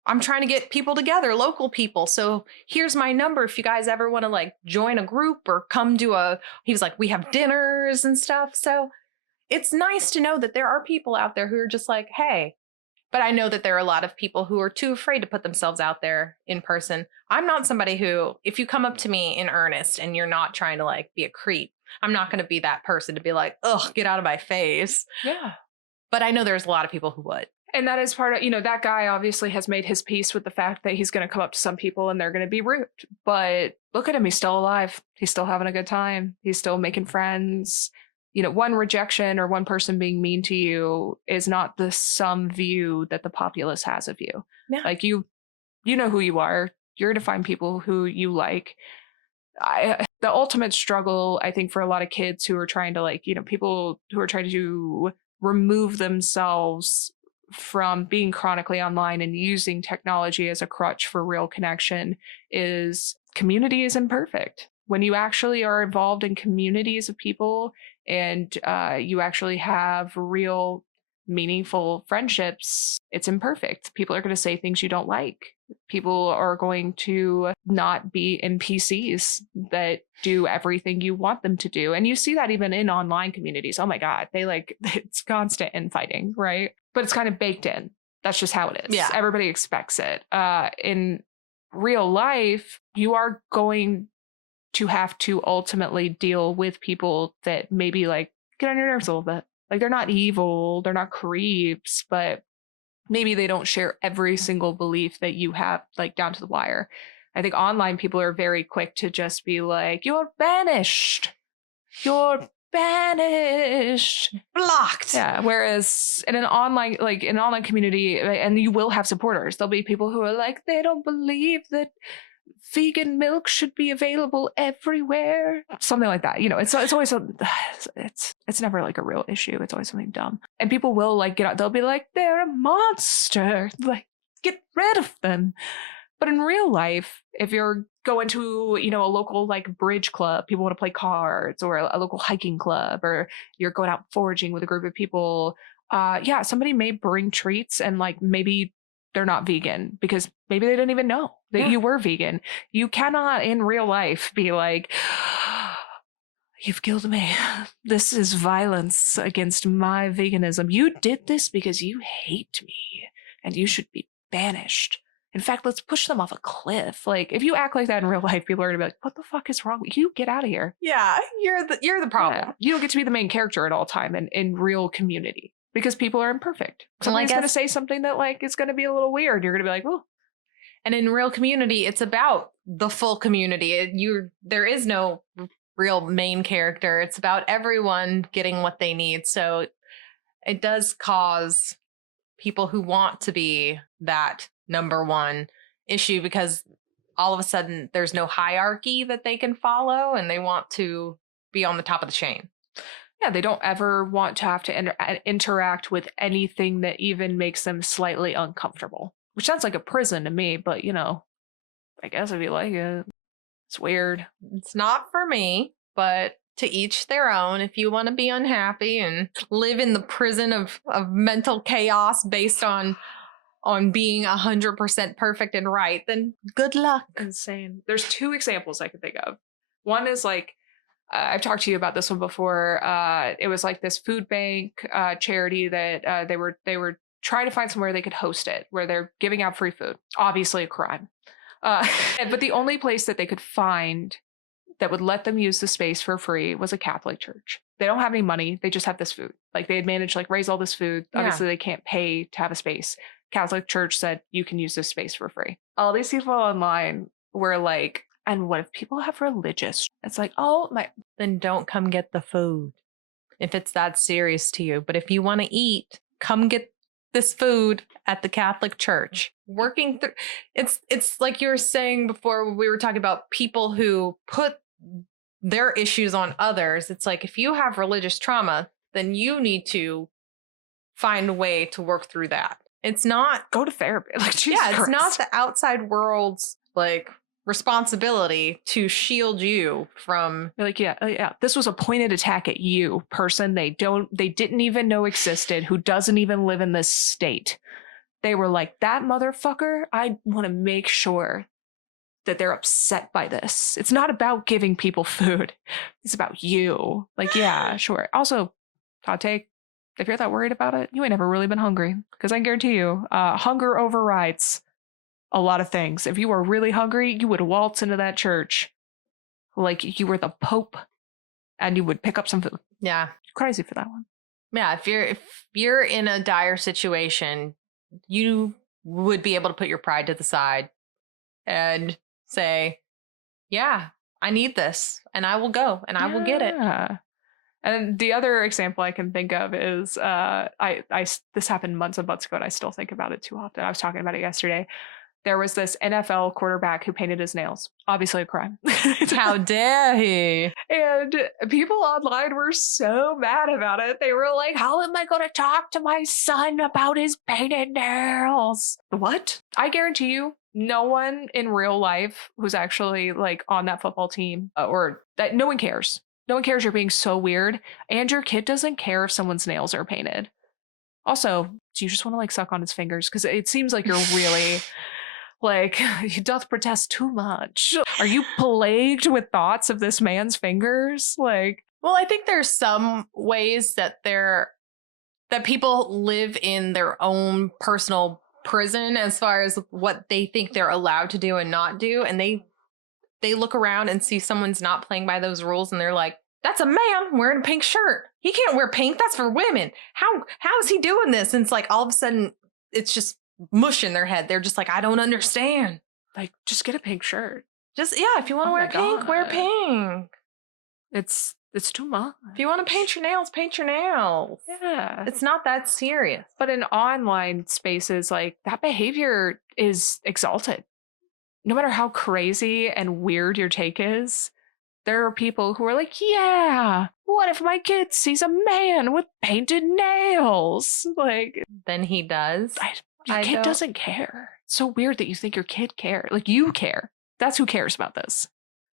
I'm trying to get people together, local people. So here's my number if you guys ever want to like join a group or come to he was like, we have dinners and stuff. So it's nice to know that there are people out there who are just like, hey. But I know that there are a lot of people who are too afraid to put themselves out there in person. I'm not somebody who, if you come up to me in earnest and you're not trying to like be a creep, I'm not going to be that person to be like, ugh, get out of my face. Yeah. But I know there's a lot of people who would. And that is part of, that guy obviously has made his peace with the fact that he's going to come up to some people and they're going to be rude. But look at him. He's still alive. He's still having a good time. He's still making friends. One rejection or one person being mean to you is not the sum view that the populace has of you. Yeah. Like you know who you are. You're going to find people who you like. The ultimate struggle, I think, for a lot of kids who are trying to people who are trying to remove themselves from being chronically online and using technology as a crutch for real connection is community is imperfect. When you actually are involved in communities of people and you actually have real meaningful friendships, it's imperfect. People are going to say things you don't like. People are going to not be NPCs that do everything you want them to do. And you see that even in online communities. Oh my God, it's constant infighting, right? But it's kind of baked in. That's just how it is. Yeah. Everybody expects it. In real life, you are going to have to ultimately deal with people that maybe get on your nerves a little bit. They're not evil, they're not creeps, but maybe they don't share every single belief that you have, down to the wire. I think online people are very quick to just be like, you're banished. You're banished. Blocked. Yeah. Whereas in an online community, and you will have supporters, there'll be people who are like, they don't believe that vegan milk should be available everywhere, something like that. It's always it's never a real issue. It's always something dumb, and people will get out. They'll be like, they're a monster, get rid of them. But in real life, if you're going to a local bridge club, people want to play cards, or a local hiking club, or you're going out foraging with a group of people, somebody may bring treats, and maybe they're not vegan because maybe they didn't even know that you were vegan. You cannot in real life be like, you've killed me. This is violence against my veganism. You did this because you hate me and you should be banished. In fact, let's push them off a cliff. If you act like that in real life, people are gonna be like, what the fuck is wrong with you? Get out of here. Yeah, you're the problem. Yeah. You don't get to be the main character at all time in real community. Because people are imperfect. Somebody's going to say something that is going to be a little weird. You're going to be like, oh. And in real community, it's about the full community. There is no real main character. It's about everyone getting what they need. So it does cause people who want to be that number one issue, because all of a sudden there's no hierarchy that they can follow, and they want to be on the top of the chain. Yeah, they don't ever want to have to interact with anything that even makes them slightly uncomfortable. Which sounds like a prison to me, but I guess if you like it, it's weird. It's not for me, but to each their own. If you want to be unhappy and live in the prison of mental chaos based on being 100% perfect and right, then good luck. Insane. There's two examples I can think of. One is I've talked to you about this one before. It was this food bank charity that they were trying to find somewhere they could host it, where they're giving out free food. Obviously a crime. But the only place that they could find that would let them use the space for free was a Catholic church. They don't have any money. They just have this food. They had managed to raise all this food. Obviously they can't pay to have a space. Catholic church said, you can use this space for free. All these people online were like, and what if people have religious? It's oh my. Then don't come get the food if it's that serious to you. But if you want to eat, come get this food at the Catholic church. Working through it's like you were saying before, we were talking about people who put their issues on others. It's if you have religious trauma, then you need to find a way to work through that. It's not go to therapy. Jesus Christ. It's not the outside world's responsibility to shield you from this was a pointed attack at you, person they didn't even know existed, who doesn't even live in this state. They were like, that motherfucker, I want to make sure that they're upset by this. It's not about giving people food, it's about you. Yeah, sure. Also, hot take, if you're that worried about it, you ain't never really been hungry, because I guarantee you hunger overrides a lot of things. If you were really hungry, you would waltz into that church like you were the Pope, and you would pick up some food. Yeah. Crazy for that one. Yeah, if you're in a dire situation, you would be able to put your pride to the side and say, yeah, I need this, and I will go, and I will get it. And the other example I can think of is this happened months and months ago, and I still think about it too often. I was talking about it yesterday. There was this NFL quarterback who painted his nails. Obviously a crime. How dare he? And people online were so mad about it. They were like, how am I going to talk to my son about his painted nails? What? I guarantee you, no one in real life who's actually on that football team or that, no one cares. No one cares you're being so weird. And your kid doesn't care if someone's nails are painted. Also, do you just want to suck on his fingers? Because it seems like you're really... Like, he doth protest too much. Are you plagued with thoughts of this man's fingers? Like, Well, I think there's some ways that people live in their own personal prison as far as what they think they're allowed to do and not do, and they look around and see someone's not playing by those rules, and they're like, that's a man wearing a pink shirt. He can't wear pink. That's for women. How is he doing this? And it's like all of a sudden it's just mush in their head. They're just like, I don't understand. like, just get a pink shirt. Just, yeah, if you want to Oh wear my pink, wear God. pink. It's too much. If you want to paint your nails, paint your nails. Yeah. It's not that serious. But in online spaces, like, that behavior is exalted. No matter how crazy and weird your take is, there are people who are like, yeah, what if my kid sees a man with painted nails? Like, Then he does. your I kid don't- doesn't care. It's so weird that you think your kid cares. Like, you care. That's who cares about this.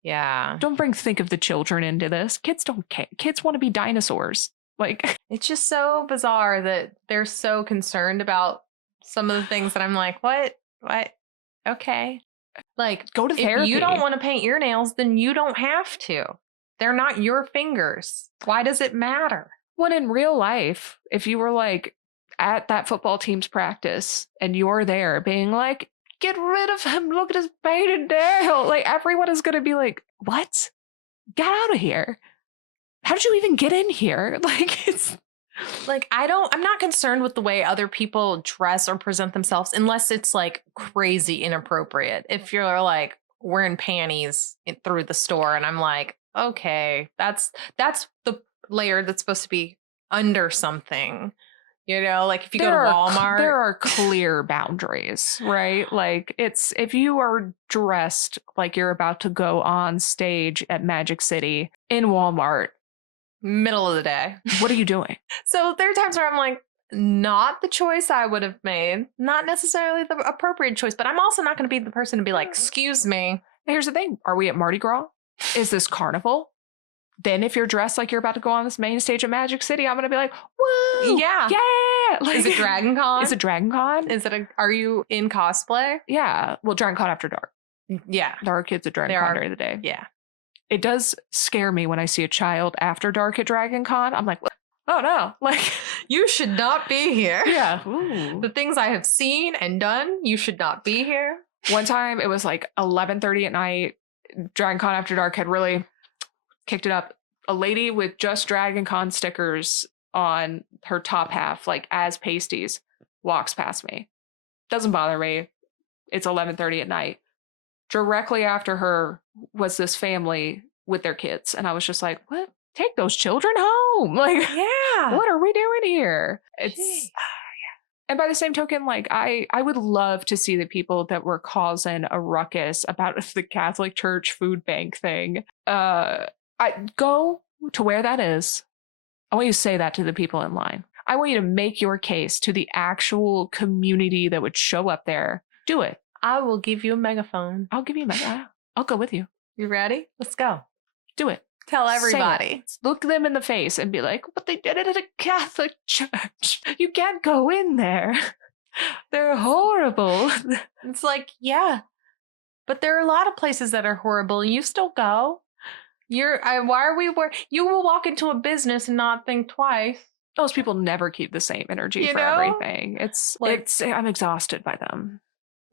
Yeah. Don't think of the children into this. Kids don't care. Kids want to be dinosaurs. Like, It's just so bizarre that they're so concerned about some of the things that I'm like, what? Okay. Like, go to if therapy. you don't want to paint your nails, then you don't have to. They're not your fingers. Why does it matter? When in real life, if you were like at that football team's practice and you're there being like, get rid of him, look at his painted nail, like, everyone is going to be like, what? Get out of here. How did you even get in here? Like, it's Like, I'm not concerned with the way other people dress or present themselves unless it's like crazy inappropriate. If you're like wearing panties through the store and I'm like, okay, that's the layer that's supposed to be under something. You know, like if you go to Walmart. There are clear boundaries, right? Like, it's, if you are dressed like you're about to go on stage at Magic City in Walmart, Middle of the day. what are you doing? So there are times where I'm like, not the choice I would have made, not necessarily the appropriate choice, but I'm also not going to be the person to be like, excuse me. Here's the thing. Are we at Mardi Gras? Is this carnival? Then if you're dressed like you're about to go on this main stage at Magic City, I'm going to be like, woo! Yeah. Yeah! Like, Is it Dragon Con? Is it Dragon Con? Are you in cosplay? Yeah. Well, Dragon Con after dark. Yeah. There are kids at Dragon Con during the day. Yeah. It does scare me when I see a child after dark at Dragon Con. I'm like, oh no. Like, You should not be here. yeah. Ooh. The things I have seen and done, you should not be here. One time it was like 11:30 at night. Dragon Con after dark had really kicked it up. A lady with just Dragon Con stickers on her top half, like as pasties, walks past me. Doesn't bother me. It's 11:30 at night. Directly after her was this family with their kids. And I was just like, what? Take those children home. Like, Yeah. what are we doing here? It's Jeez. and by the same token, like, I would love to see the people that were causing a ruckus about the Catholic Church food bank thing. I go to where that is. I want you to say that to the people in line. I want you to make your case to the actual community that would show up there. Do it. I will give you a megaphone. I'll give you I'll go with you. You ready? Let's go. Do it. Tell Say everybody. it. Look them in the face and be like, but they did it at a Catholic church. You can't go in there. They're horrible. It's like, yeah. But there are a lot of places that are horrible and you still go. Why are we you will walk into a business and not think twice. Those people never keep the same energy You for know? everything. I'm exhausted by them.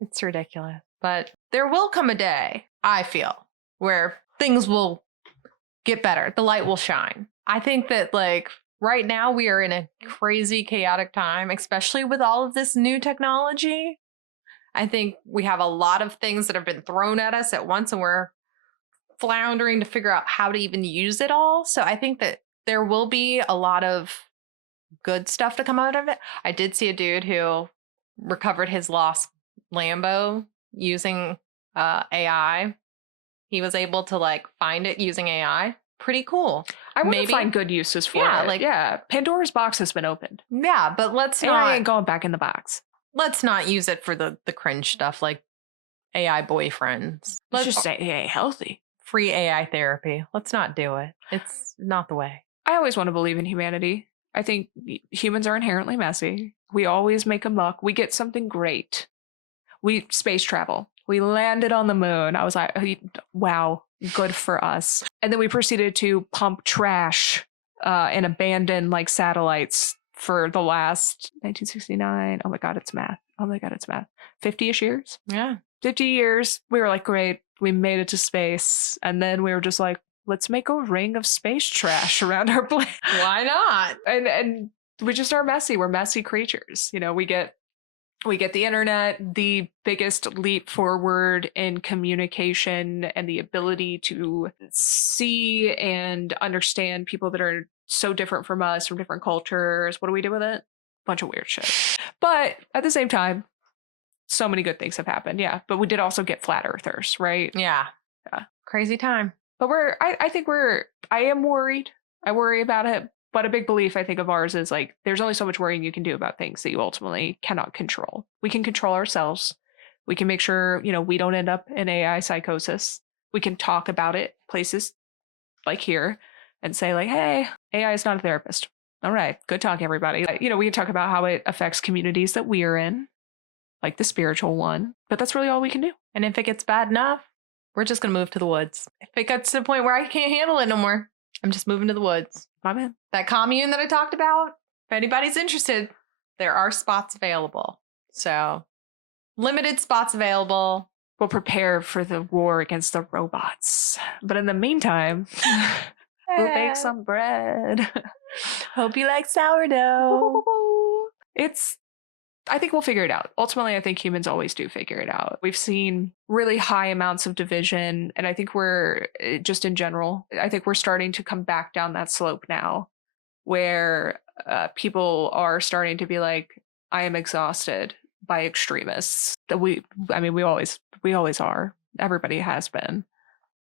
It's ridiculous. But there will come a day, I feel, where things will get better. The light will shine. I think that, like, right now we are in a crazy, chaotic time, especially with all of this new technology. I think we have a lot of things that have been thrown at us at once and we're floundering to figure out how to even use it all. So I think that there will be a lot of good stuff to come out of it. I did see a dude who recovered his lost Lambo using AI. He was able to like find it using AI. Pretty cool. I want to Maybe- find good uses for Yeah, it. like- yeah, Pandora's box has been opened. Yeah, but let's AI ain't going back in the box. not use it for the cringe stuff like AI boyfriends. Let's just say it ain't healthy. Free AI therapy. Let's not do it. It's not the way. I always want to believe in humanity. I think humans are inherently messy. We always make a muck. We get something great. We space travel. We landed on the moon. I was like, wow, good for us. And then we proceeded to pump trash and abandon like satellites for the last 1969. Oh my God, it's math. 50-ish years. Yeah. 50 years. We were like, great. We made it to space. And then we were just like, let's make a ring of space trash around our planet. Why not? And we just are messy. We're messy creatures. You know, we get the internet, the biggest leap forward in communication and the ability to see and understand people that are so different from us, from different cultures. What do we do with it? Bunch of weird shit. But at the same time, so many good things have happened. Yeah. But we did also get flat earthers, right? Yeah. Crazy time. But I am worried. I worry about it. But a big belief, I think, of ours is like, there's only so much worrying you can do about things that you ultimately cannot control. We can control ourselves. We can make sure, you know, we don't end up in AI psychosis. We can talk about it places like here and say like, hey, AI is not a therapist. All right, good talk, everybody. You know, we can talk about how it affects communities that we are in, like the spiritual one. But that's really all we can do. And if it gets bad enough, we're just going to move to the woods. If it gets to the point where I can't handle it no more, I'm just moving to the woods. My man. That commune that I talked about, if anybody's interested, there are spots available. So, limited spots available. We'll prepare for the war against the robots. But in the meantime, we'll bake some bread. Hope you like sourdough. I think we'll figure it out. Ultimately, I think humans always do figure it out. We've seen really high amounts of division, and I think we're, just in general, I think we're starting to come back down that slope now, where people are starting to be like, I am exhausted by extremists. We always are. Everybody has been.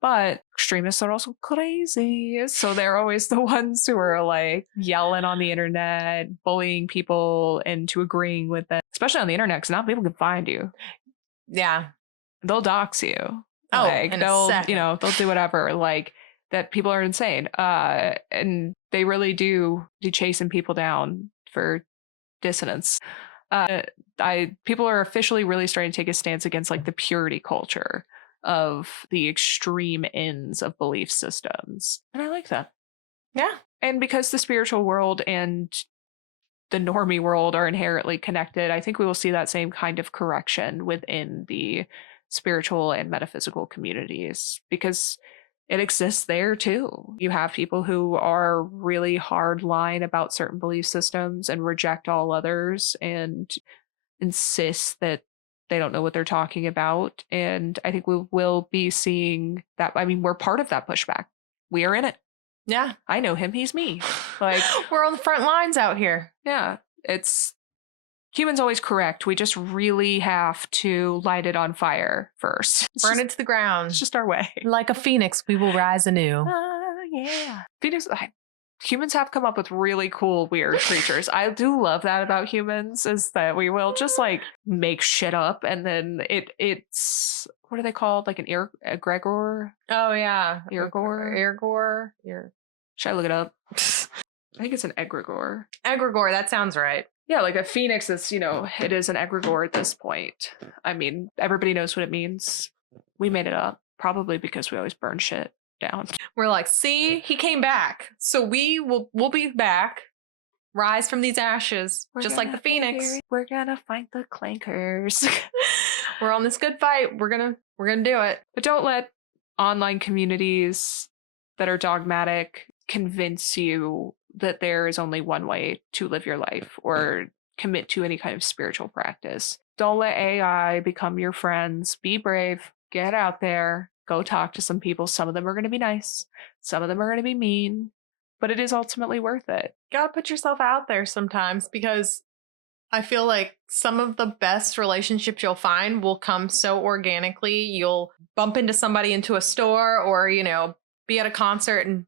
But extremists are also crazy. So they're always the ones who are like yelling on the internet, bullying people into agreeing with them, especially on the internet, because now people can find you. Yeah. They'll dox you. Oh, like, in they'll, a second. you know, they'll do whatever. Like, that people are insane. And they really do chasing people down for dissonance. People are officially really starting to take a stance against like the purity culture of the extreme ends of belief systems. And I like that. Yeah. And because the spiritual world and the normie world are inherently connected, I think we will see that same kind of correction within the spiritual and metaphysical communities, because it exists there too. You have people who are really hard line about certain belief systems and reject all others and insist that they don't know what they're talking about. And I think we will be seeing that. I mean, we're part of that pushback. We are in it. Yeah. I know him. He's me. Like, we're on the front lines out here. Yeah. It's humans always correct. We just really have to light it on fire first. Burn it to the ground. It's just our way. Like a phoenix, we will rise anew. Yeah. Humans have come up with really cool, weird creatures. I do love that about humans, is that we will just like make shit up, and then it's what are they called? Like an egregore? Oh yeah, Egregore. Should I look it up? I think it's an egregore. Egregore. That sounds right. Yeah, like a phoenix is, you know, it is an egregore at this point. I mean, everybody knows what it means. We made it up, probably because we always burn shit down. We're like, see, he came back, so we'll be back, rise from these ashes, just like the phoenix. We're gonna fight the clankers. We're on this good fight. We're gonna do it. But don't let online communities that are dogmatic convince you that there is only one way to live your life or commit to any kind of spiritual practice. Don't let AI become your friends. Be brave. Get out there. Go talk to some people. Some of them are going to be nice. Some of them are going to be mean. But it is ultimately worth it. Gotta put yourself out there sometimes, because I feel like some of the best relationships you'll find will come so organically. You'll bump into somebody into a store, or, you know, be at a concert and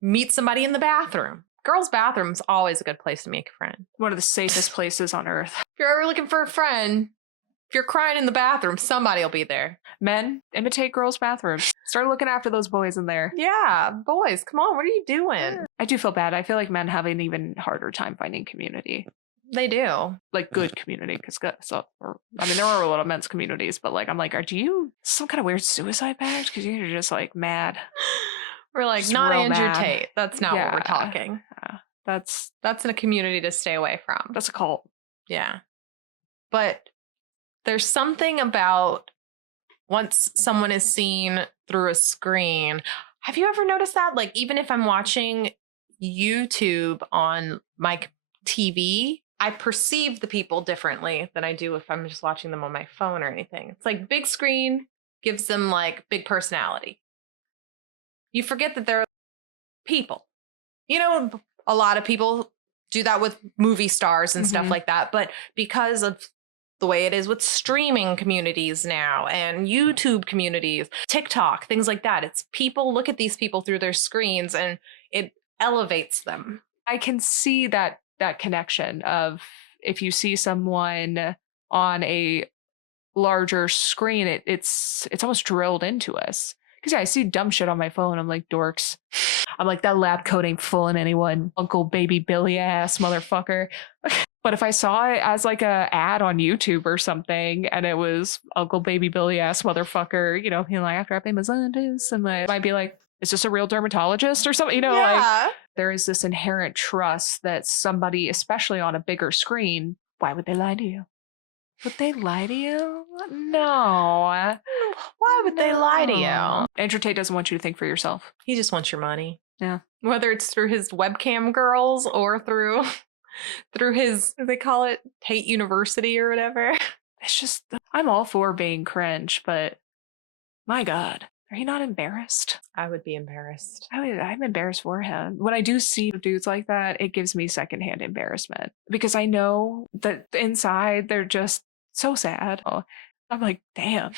meet somebody in the bathroom. Girls' bathroom's always a good place to make a friend. One of the safest places on earth. If you're ever looking for a friend, if you're crying in the bathroom, somebody will be there. Men, imitate girls' bathrooms. Start looking after those boys in there. Yeah, boys, come on, what are you doing? I do feel bad. I feel like men have an even harder time finding community. They do. Like good community, because I mean, there are a lot of men's communities, but like, I'm like, are you some kind of weird suicide pact? Because you're just like mad. We're like, Just not real Andrew mad. Tate. That's not what we're talking. That's in a community to stay away from. a cult. Yeah. But there's something about once someone is seen through a screen. Have you ever noticed that? Like, even if I'm watching YouTube on my TV, I perceive the people differently than I do if I'm just watching them on my phone or anything. It's like big screen gives them like big personality. You forget that they're people. You know, a lot of people do that with movie stars and stuff like that. But because of the way it is with streaming communities now and YouTube communities, TikTok, things like that, it's people look at these people through their screens and it elevates them. I can see that connection of if you see someone on a larger screen, it's almost drilled into us. Because I see dumb shit on my phone. I'm like, dorks. I'm like, that lab coat ain't fooling anyone. Uncle Baby Billy ass motherfucker. But if I saw it as like a ad on YouTube or something, and it was Uncle Baby Billy ass motherfucker, like after I pay my dentist, and I might be like, is this a real dermatologist or something? Like there is this inherent trust that somebody, especially on a bigger screen, why would they lie to you? Would they lie to you? No. Why would they lie to you? Andrew Tate doesn't want you to think for yourself. He just wants your money. Yeah. Whether it's through his webcam girls or through his, what do they call it, Tate University or whatever. It's just, I'm all for being cringe, but my God, are you not embarrassed? I would be embarrassed. I'm embarrassed for him. When I do see dudes like that, it gives me secondhand embarrassment because I know that inside they're just so sad. I'm like, damn,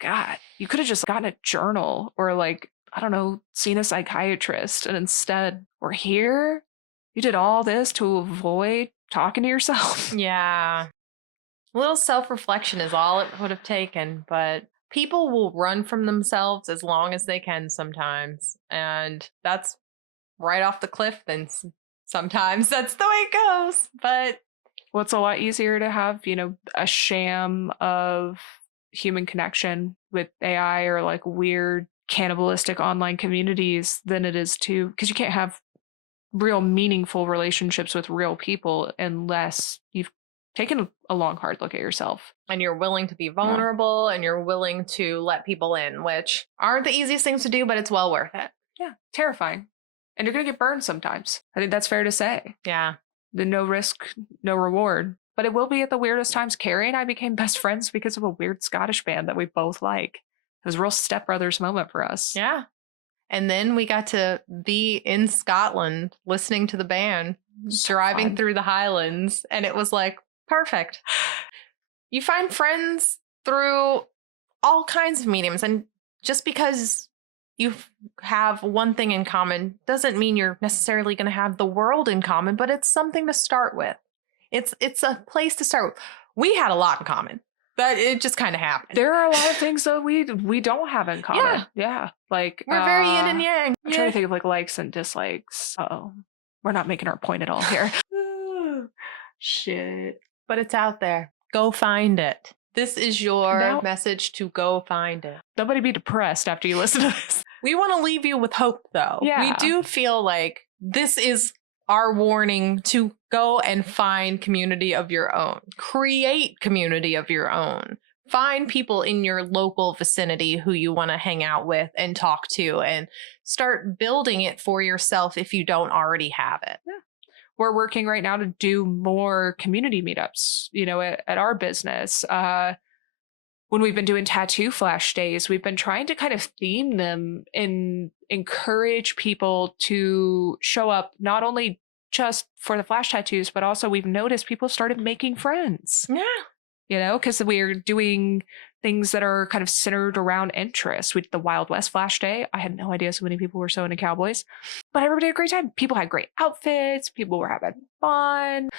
God, you could have just gotten a journal or like, I don't know, seen a psychiatrist. And instead we're here. You did all this to avoid talking to yourself. Yeah. A little self-reflection is all it would have taken, but people will run from themselves as long as they can sometimes. And that's right off the cliff then sometimes. That's the way it goes. But well, it's a lot easier to have, a sham of human connection with AI or like weird cannibalistic online communities than it is to, because you can't have real meaningful relationships with real people unless you've taken a long hard look at yourself and you're willing to be vulnerable and you're willing to let people in, which aren't the easiest things to do, but it's well worth it. Yeah, terrifying. And you're gonna get burned sometimes. I think that's fair to say. Yeah. The no risk, no reward. But it will be at the weirdest times. Kerry and I became best friends because of a weird Scottish band that we both like. It was a real Step Brothers moment for us. Yeah. And then we got to be in Scotland listening to the band, driving through the Highlands. And it was like, perfect. You find friends through all kinds of mediums. And just because you have one thing in common doesn't mean you're necessarily going to have the world in common, but it's something to start with. It's a place to start with. We had a lot in common, but it just kind of happened. There are a lot of things that we don't have in common. Yeah. Like we're very yin and yang. I'm trying to think of like likes and dislikes. Oh, we're not making our point at all here. Shit. But it's out there. Go find it. This is your message to go find it. Nobody be depressed after you listen to this. We want to leave you with hope, though. Yeah. We do feel like this is our warning to go and find community of your own. Create community of your own. Find people in your local vicinity who you want to hang out with and talk to and start building it for yourself if you don't already have it. Yeah. We're working right now to do more community meetups, at our business. When we've been doing tattoo flash days, we've been trying to kind of theme them and encourage people to show up not only just for the flash tattoos, but also we've noticed people started making friends. Yeah. Because we're doing things that are kind of centered around interests. We did the Wild West flash day. I had no idea so many people were so into cowboys, but everybody had a great time. People had great outfits. People were having fun.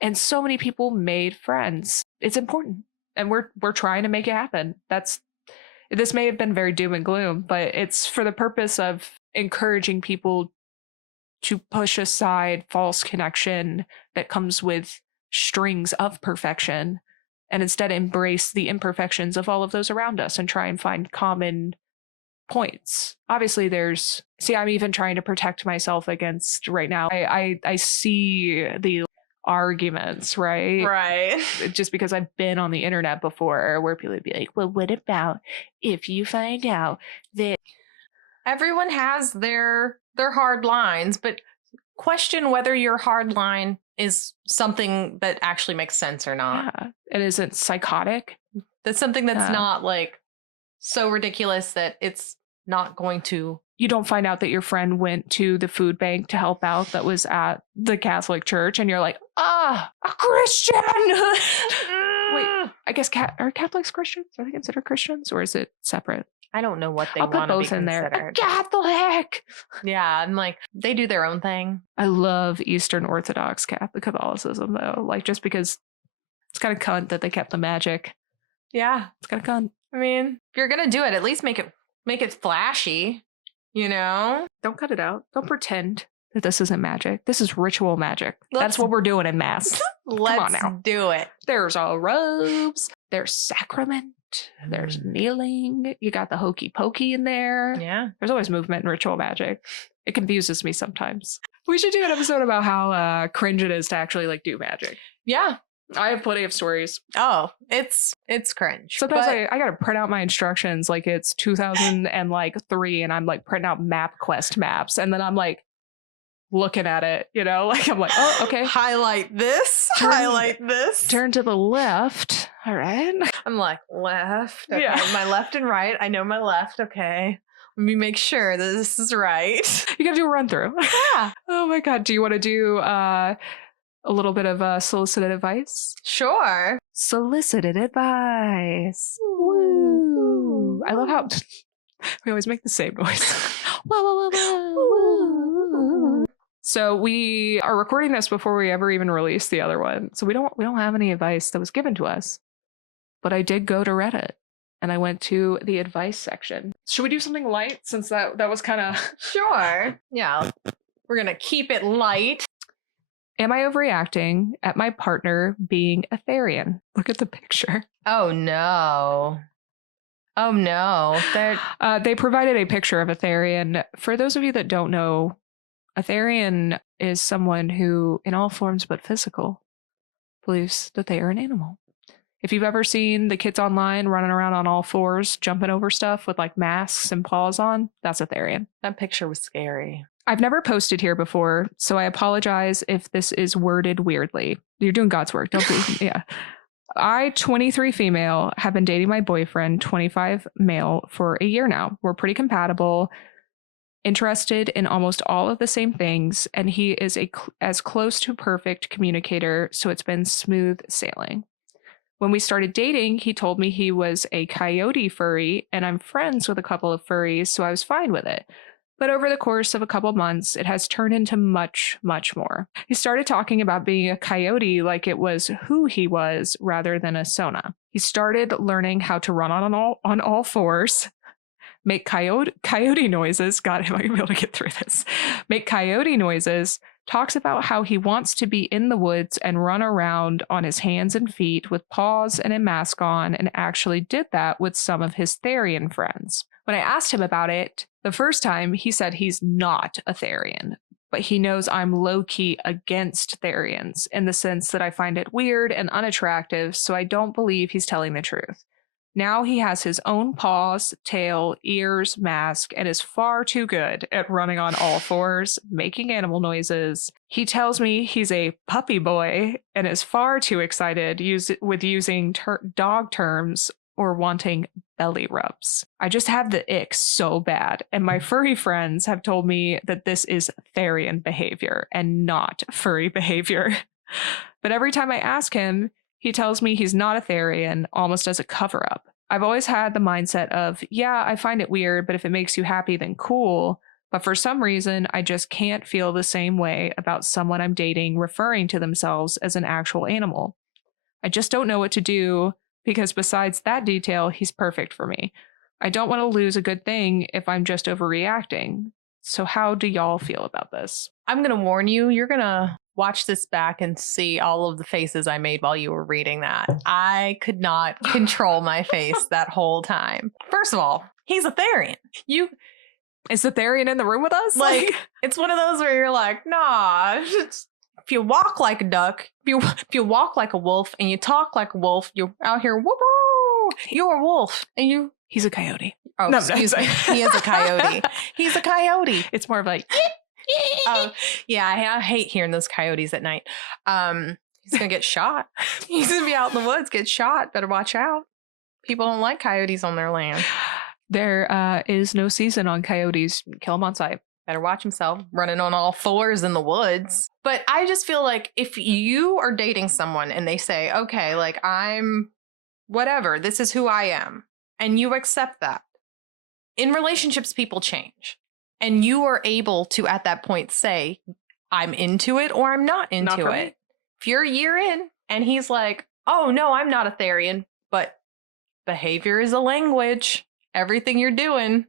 And so many people made friends. It's important. And we're trying to make it happen. This may have been very doom and gloom, but it's for the purpose of encouraging people to push aside false connection that comes with strings of perfection and instead embrace the imperfections of all of those around us and try and find common points. Obviously I'm even trying to protect myself against right now. I see the arguments, Right. just because I've been on the internet before where people would be like, well, what about if you find out that Everyone has their hard lines, but question whether your hard line is something that actually makes sense or not. yeah, it isn't psychotic. That's something that's not like so ridiculous that it's not going to. You don't find out that your friend went to the food bank to help out that was at the Catholic Church and you're like, a Christian. Wait, I guess are Catholics Christians? Are they considered Christians or is it separate? I don't know what they I'll put want to be both in there. considered. Catholic. Yeah, and like they do their own thing. I love Eastern Orthodox Catholicism though, like just because it's kind of cunt that they kept the magic. Yeah, It's kind of cunt. I mean, if you're gonna do it, at least make it flashy. You know, don't cut it out. Don't pretend that this isn't magic. This is ritual magic. That's what we're doing in mass. Let's Come on now. do it. There's all robes. There's sacrament. There's kneeling. You got the hokey pokey in there. Yeah. There's always movement in ritual magic. It confuses me sometimes. We should do an episode about how cringe it is to actually like do magic. Yeah. I have plenty of stories. Oh, it's cringe. Sometimes I gotta print out my instructions like it's 2003 and I'm like printing out MapQuest maps and then I'm like looking at it, you know, like I'm like, oh, okay. Highlight this. Turn to the left. All right. I'm like, left. Okay. Yeah. My left and right. I know my left. Okay. Let me make sure that this is right. You gotta do a run through. Yeah. Oh my God. Do you want to do a little bit of solicited advice? Sure. Solicited advice. Woo. I love how we always make the same noise. So we are recording this before we ever even release the other one. So we don't have any advice that was given to us. But I did go to Reddit and I went to the advice section. Should we do something light since that was kind of Sure. Yeah. We're going to keep it light. Am I overreacting at my partner being a therian? Look at the picture. Oh no. Oh no. They provided a picture of a therian. For those of you that don't know, a therian is someone who, in all forms but physical, believes that they are an animal. If you've ever seen the kids online running around on all fours, jumping over stuff with like masks and paws on, that's a therian. That picture was scary. I've never posted here before, so I apologize if this is worded weirdly. You're doing God's work. Don't be, yeah. I, 23 female, have been dating my boyfriend, 25 male, for a year now. We're pretty compatible, interested in almost all of the same things, and he is as close to perfect communicator, so it's been smooth sailing. When we started dating, he told me he was a coyote furry, and I'm friends with a couple of furries, so I was fine with it. But over the course of a couple months, it has turned into much, much more. He started talking about being a coyote like it was who he was rather than a Sona. He started learning how to run on all fours, make coyote noises. God, am I going to be able to get through this? Make coyote noises, talks about how he wants to be in the woods and run around on his hands and feet with paws and a mask on, and actually did that with some of his therian friends. When I asked him about it the first time, he said he's not a therian, but he knows I'm low-key against therians in the sense that I find it weird and unattractive, so I don't believe he's telling the truth. Now he has his own paws, tail, ears, mask, and is far too good at running on all fours, making animal noises. He tells me he's a puppy boy and is far too excited with using dog terms or wanting belly rubs. I just have the ick so bad, and my furry friends have told me that this is therian behavior and not furry behavior. But every time I ask him, he tells me he's not a therian, almost as a cover-up. I've always had the mindset of, yeah, I find it weird, but if it makes you happy, then cool. But for some reason, I just can't feel the same way about someone I'm dating referring to themselves as an actual animal. I just don't know what to do, because besides that detail, he's perfect for me. I don't want to lose a good thing if I'm just overreacting. So how do y'all feel about this? I'm going to warn you, you're going to watch this back and see all of the faces I made while you were reading that. I could not control my face that whole time. First of all, he's a therian. Is the therian in the room with us? Like, it's one of those where you're like, nah. If you walk like a duck, if you walk like a wolf, and you talk like a wolf, you're out here, whoop, you're a wolf, and he's a coyote. Oh, No, excuse me. He is a coyote. He's a coyote. It's more of like, yeah, I hate hearing those coyotes at night. He's gonna get shot. He's gonna be out in the woods, get shot. Better watch out. People don't like coyotes on their land. There is no season on coyotes. Kill them on sight. Better watch himself running on all fours in the woods. But I just feel like if you are dating someone and they say, okay, like I'm whatever, this is who I am, and you accept that. In relationships, people change. And you are able to, at that point, say, I'm into it or I'm not into it. If you're a year in and he's like, oh, no, I'm not a therian, but behavior is a language. Everything you're doing,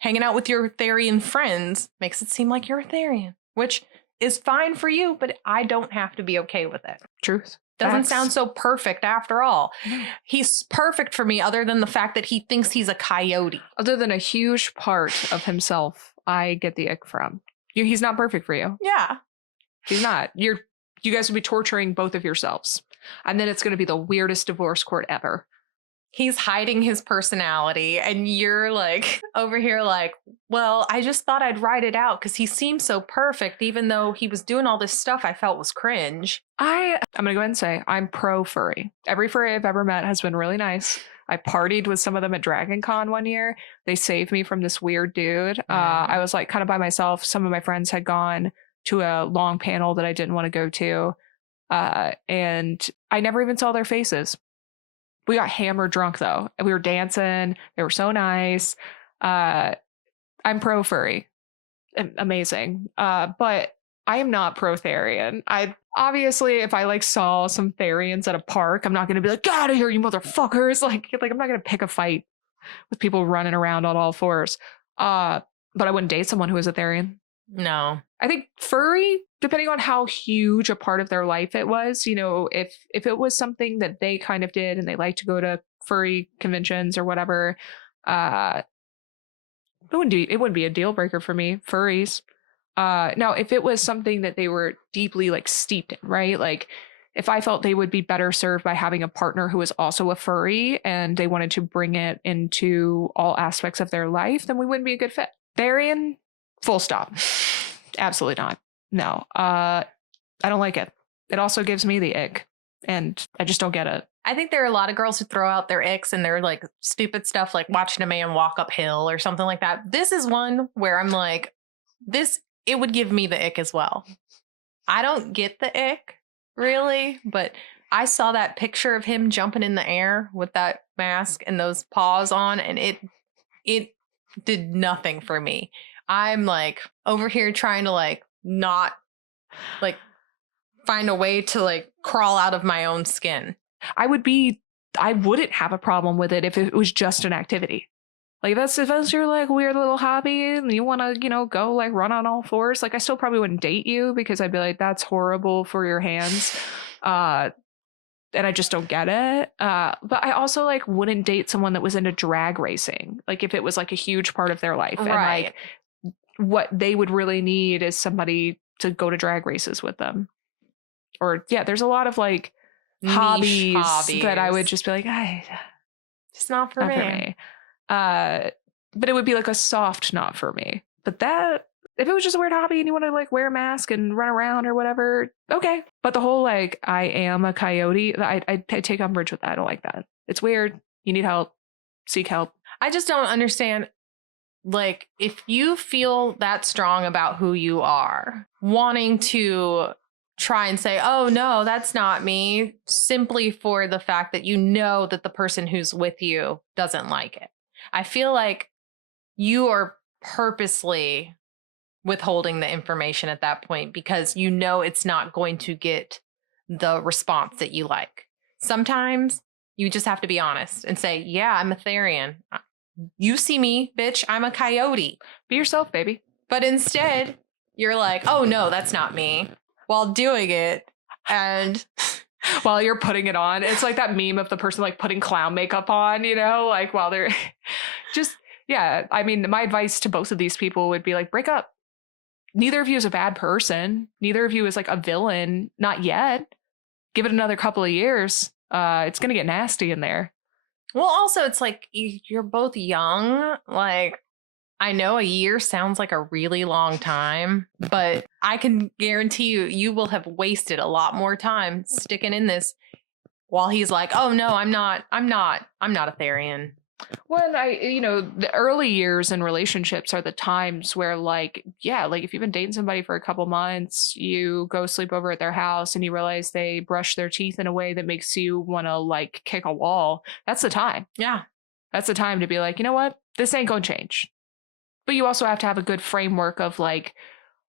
hanging out with your therian friends, makes it seem like you're a therian, which is fine for you, but I don't have to be okay with it. Truth. Doesn't sound so perfect after all. He's perfect for me other than the fact that he thinks he's a coyote. Other than a huge part of himself, I get the ick from. He's not perfect for you. Yeah. He's not. You guys would be torturing both of yourselves. And then it's going to be the weirdest divorce court ever. He's hiding his personality and you're like over here like, well, I just thought I'd write it out because he seemed so perfect, even though he was doing all this stuff I felt was cringe. I'm going to go ahead and say I'm pro furry. Every furry I've ever met has been really nice. I partied with some of them at Dragon Con one year. They saved me from this weird dude. I was like kind of by myself. Some of my friends had gone to a long panel that I didn't want to go to. And I never even saw their faces. We got hammered drunk though. We were dancing. They were so nice. I'm pro furry. Amazing. But I am not pro therian. I obviously, if I like saw some therians at a park, I'm not going to be like, get out of here, you motherfuckers. Like I'm not going to pick a fight with people running around on all fours. But I wouldn't date someone who is a therian. No. I think furry, depending on how huge a part of their life it was, if it was something that they kind of did and they like to go to furry conventions or whatever, it wouldn't be a deal breaker for me. Furries. Now, if it was something that they were deeply like steeped in, right? Like if I felt they would be better served by having a partner who is also a furry and they wanted to bring it into all aspects of their life, then we wouldn't be a good fit. Therian, full stop. Absolutely not. No. I don't like it. It also gives me the ick and I just don't get it. I think there are a lot of girls who throw out their icks and they're like stupid stuff like watching a man walk uphill or something like that. This is one where I'm like, it would give me the ick as well. I don't get the ick really, but I saw that picture of him jumping in the air with that mask and those paws on and it did nothing for me. I'm like over here trying to like not like find a way to like crawl out of my own skin. I wouldn't have a problem with it if it was just an activity. Like if that's your like weird little hobby and you want to, go like run on all fours. Like I still probably wouldn't date you because I'd be like, that's horrible for your hands. And I just don't get it. But I also like wouldn't date someone that was into drag racing. Like if it was like a huge part of their life. Right. And like what they would really need is somebody to go to drag races with them. Or yeah, there's a lot of like hobbies that I would just be like, it's not for me. But it would be like a soft not for me. But that if it was just a weird hobby and you want to like wear a mask and run around or whatever, okay. But the whole like I am a coyote, I take umbrage with that. I don't like that. It's weird. You need help. Seek help. I just don't understand. Like, if you feel that strong about who you are, wanting to try and say, oh, no, that's not me, simply for the fact that you know that the person who's with you doesn't like it. I feel like you are purposely withholding the information at that point because you know it's not going to get the response that you like. Sometimes you just have to be honest and say, yeah, I'm a therian. You see me, bitch, I'm a coyote. Be yourself, baby. But instead, you're like, oh, no, that's not me. while doing it. And while you're putting it on. It's like that meme of the person like putting clown makeup on, you know, like while they're just, yeah. I mean, my advice to both of these people would be like, break up. Neither of you is a bad person. Neither of you is like a villain. Not yet. Give it another couple of years. It's going to get nasty in there. well, also it's like you're both young. Like, I know a year sounds like a really long time, but I can guarantee you will have wasted a lot more time sticking in this while he's like, oh no, I'm not a therian. When the early years in relationships are the times where like, yeah, like if you've been dating somebody for a couple months, you go sleep over at their house and you realize they brush their teeth in a way that makes you want to like kick a wall. That's the time. Yeah. That's the time to be like, you know what? This ain't going to change. But you also have to have a good framework of like,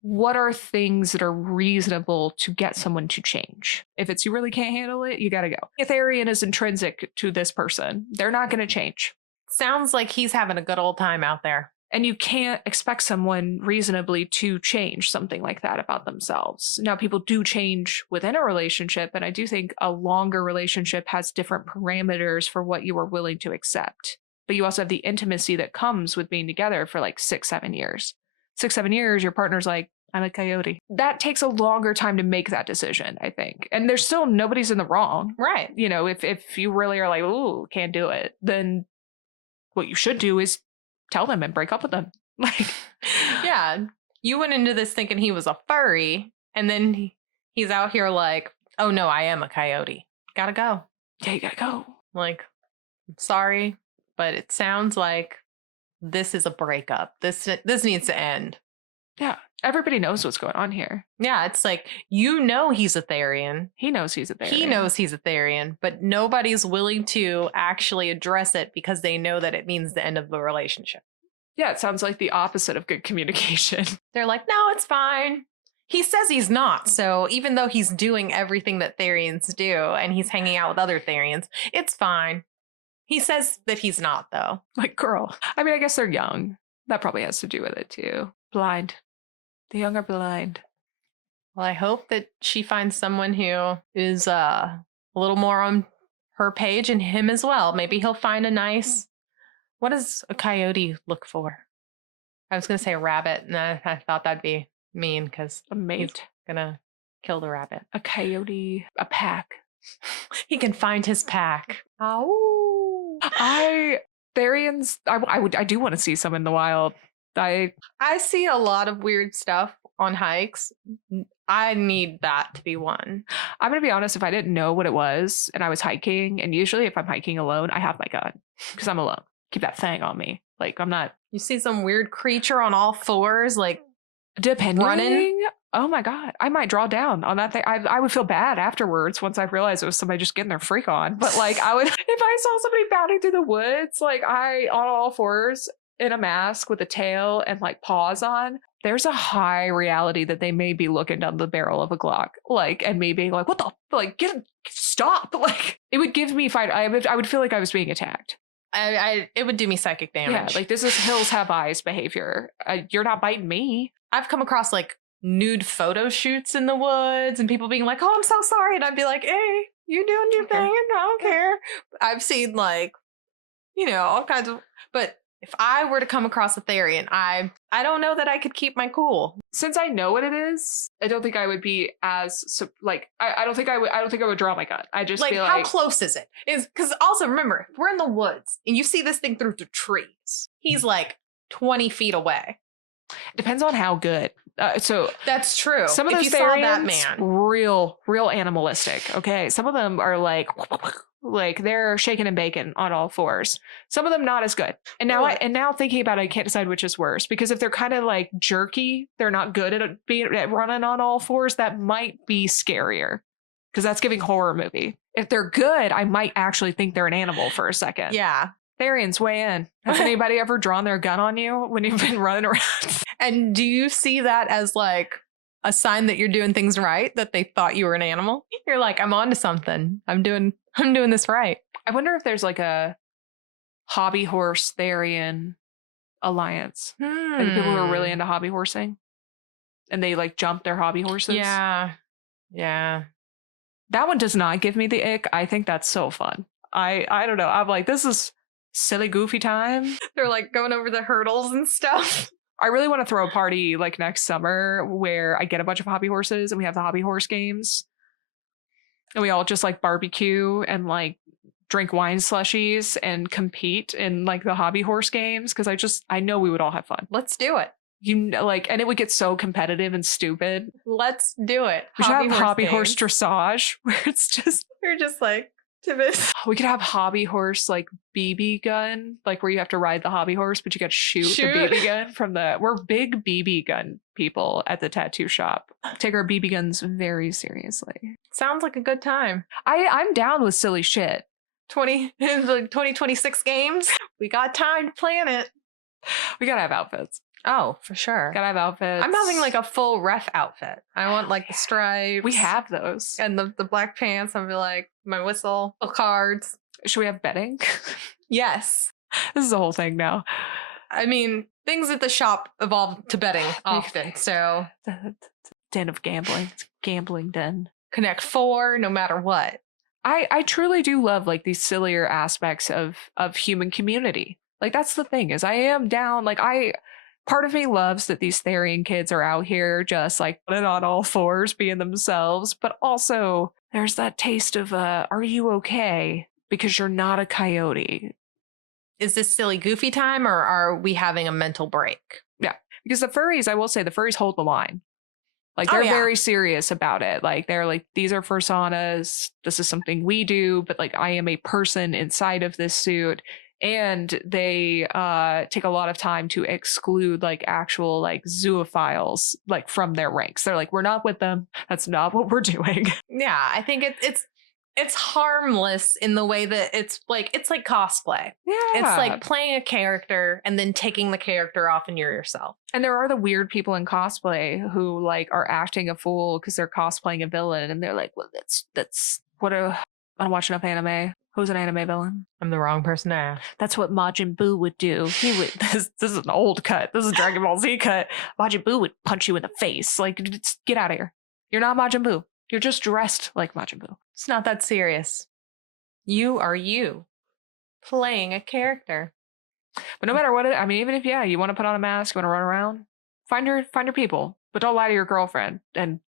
what are things that are reasonable to get someone to change? If it's you really can't handle it, you got to go. Therian is intrinsic to this person. They're not going to change. Sounds like he's having a good old time out there. And you can't expect someone reasonably to change something like that about themselves. Now, people do change within a relationship, and I do think a longer relationship has different parameters for what you are willing to accept. But you also have the intimacy that comes with being together for like 6-7 years. 6-7 years, your partner's like, I'm a coyote. That takes a longer time to make that decision, I think. And there's still nobody's in the wrong. Right. You know, if you really are like, ooh, can't do it, then what you should do is tell them and break up with them. Like, yeah. You went into this thinking he was a furry, and then he's out here like, oh no, I am a coyote. Gotta go. Yeah, you gotta go. Like, I'm sorry, but it sounds like this is a breakup. This needs to end. Yeah, everybody knows what's going on here. Yeah, it's like, you know he's a therian. He knows he's a therian. He knows he's a therian, but nobody's willing to actually address it because they know that it means the end of the relationship. Yeah, it sounds like the opposite of good communication. They're like, no, it's fine. He says he's not. So even though he's doing everything that therians do and he's hanging out with other therians, it's fine. He says that he's not, though. Like, girl. I mean, I guess they're young. That probably has to do with it, too. Blind. The young are blind. Well, I hope that she finds someone who is a little more on her page and him as well. Maybe he'll find a nice... What does a coyote look for? I was going to say a rabbit, and I thought that'd be mean because a mate. He's going to kill the rabbit. A coyote. A pack. He can find his pack. Oh. Therians, I do want to see some in the wild. I see a lot of weird stuff on hikes. I need that to be one. I'm going to be honest, if I didn't know what it was and I was hiking, and usually if I'm hiking alone, I have my gun because I'm alone. Keep that thing on me. Like, I'm not. You see some weird creature on all fours, like depending. Running. Oh my God. I might draw down on that thing. I would feel bad afterwards once I realized it was somebody just getting their freak on. But like, I would, if I saw somebody bounding through the woods, like on all fours in a mask with a tail and like paws on, there's a high reality that they may be looking down the barrel of a Glock, like, and me being like, what the, like, stop. Like, it would give me fight. I would feel like I was being attacked. It would do me psychic damage. Yeah, like this is hills have eyes behavior. You're not biting me. I've come across like nude photo shoots in the woods and people being like, oh, I'm so sorry. And I'd be like, hey, you doing your thing. I don't care. I've seen like, all kinds of, but if I were to come across a therian, I don't know that I could keep my cool. Since I know what it is, I don't think I would be as like I don't think I would draw my gun. I just like, feel like how close is it? Is because also remember, we're in the woods and you see this thing through the trees. He's like 20 feet away. It depends on how good. So that's true. Some of those therians, that man, real animalistic. Okay, some of them are like they're shaking and baking on all fours. Some of them not as good. And now now thinking about it, I can't decide which is worse, because if they're kind of like jerky, they're not good at running on all fours. That might be scarier because that's giving horror movie. If they're good, I might actually think they're an animal for a second. Yeah. Therians, weigh in. Has anybody ever drawn their gun on you when you've been running around? And do you see that as like a sign that you're doing things right, that they thought you were an animal? You're like, I'm onto something. I'm doing this right. I wonder if there's like a hobby horse therian alliance. Like people who are really into hobby horsing and they like jump their hobby horses. Yeah. Yeah. That one does not give me the ick. I think that's so fun. I don't know. I'm like, this is silly, goofy time. They're like going over the hurdles and stuff. I really want to throw a party like next summer where I get a bunch of hobby horses and we have the hobby horse games. And we all just like barbecue and like drink wine slushies and compete in like the hobby horse games. Cause I know we would all have fun. Let's do it. You know, like, and it would get so competitive and stupid. Let's do it. We should have hobby games. horse dressage where it's just, We're just like, timid. we could have hobby horse like BB gun, like where you have to ride the hobby horse, but you got to shoot the BB gun from the. We're big BB gun people at the tattoo shop. Take our BB guns very seriously. Sounds like a good time. I'm down with silly shit. 2026 games. We got time to plan it. We gotta have outfits. Oh, for sure. Gotta have outfits. I'm having like a full ref outfit. I want like the stripes. We have those. And the black pants. I'll be like, my whistle, cards. Should we have bedding? Yes. This is the whole thing now. I mean, things at the shop evolve to betting often. So Den of gambling. It's a gambling den. Connect 4 no matter what. I truly do love like these sillier aspects of human community. Like that's the thing is I am down. Like part of me loves that these Therian kids are out here just like putting on all fours, being themselves. But also there's that taste of are you okay? Because you're not a coyote. Is this silly goofy time or are we having a mental break? Yeah. Because the furries, I will say the furries hold the line. Like they're very serious about it. Like they're like, these are personas. This is something we do, but like I am a person inside of this suit. And they take a lot of time to exclude like actual like zoophiles like from their ranks. They're like, we're not with them. That's not what we're doing. Yeah, I think it's harmless in the way that it's like cosplay. Yeah. It's like playing a character and then taking the character off and you're yourself. And there are the weird people in cosplay who like are acting a fool because they're cosplaying a villain and they're like, well, that's what I don't watch enough anime. Who's an anime villain? I'm the wrong person to ask. That's what Majin Buu would do. He would. This is an old cut. This is Dragon Ball Z cut. Majin Buu would punch you in the face. Like, just get out of here. You're not Majin Buu. You're just dressed like Majin Buu. It's not that serious. You are you, playing a character. But no matter what, I mean, even if you want to put on a mask, you want to run around, find your people, but don't lie to your girlfriend. And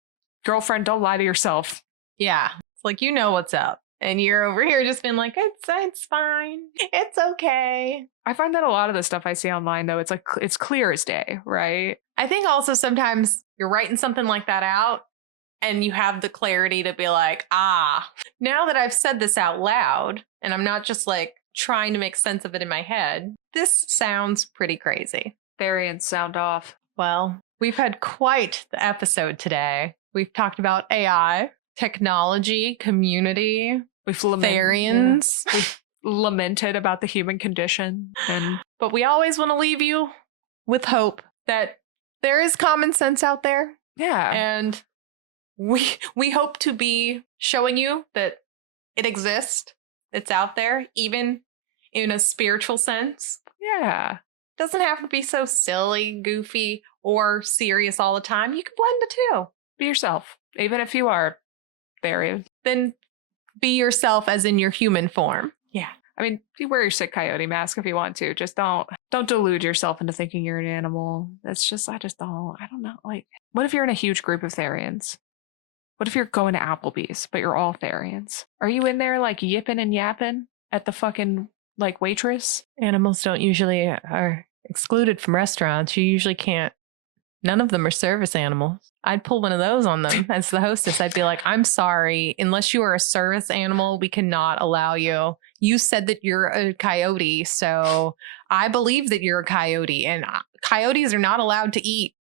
girlfriend, don't lie to yourself. Yeah, it's like you know what's up. And you're over here just being like, it's fine. It's okay. I find that a lot of the stuff I see online, though, it's like, it's clear as day, right? I think also sometimes you're writing something like that out and you have the clarity to be like, now that I've said this out loud and I'm not just like trying to make sense of it in my head, this sounds pretty crazy. Therians sound off. Well, we've had quite the episode today. We've talked about AI. Technology, community, Therians. We've lamented about the human condition. But we always want to leave you with hope that there is common sense out there. Yeah. And we hope to be showing you that it exists. It's out there, even in a spiritual sense. Yeah. Doesn't have to be so silly, goofy, or serious all the time. You can blend the two. Be yourself, even if you are Therian. Then be yourself as in your human form. Yeah. I mean, you wear your sick coyote mask if you want to. Just don't delude yourself into thinking you're an animal. It's just, I don't know. Like, what if you're in a huge group of Therians? What if you're going to Applebee's, but you're all Therians? Are you in there like yipping and yapping at the fucking like waitress? Animals don't usually are excluded from restaurants. You usually can't. None of them are service animals. I'd pull one of those on them as the hostess. I'd be like, I'm sorry, unless you are a service animal, we cannot allow you. You said that you're a coyote, so I believe that you're a coyote, and coyotes are not allowed to eat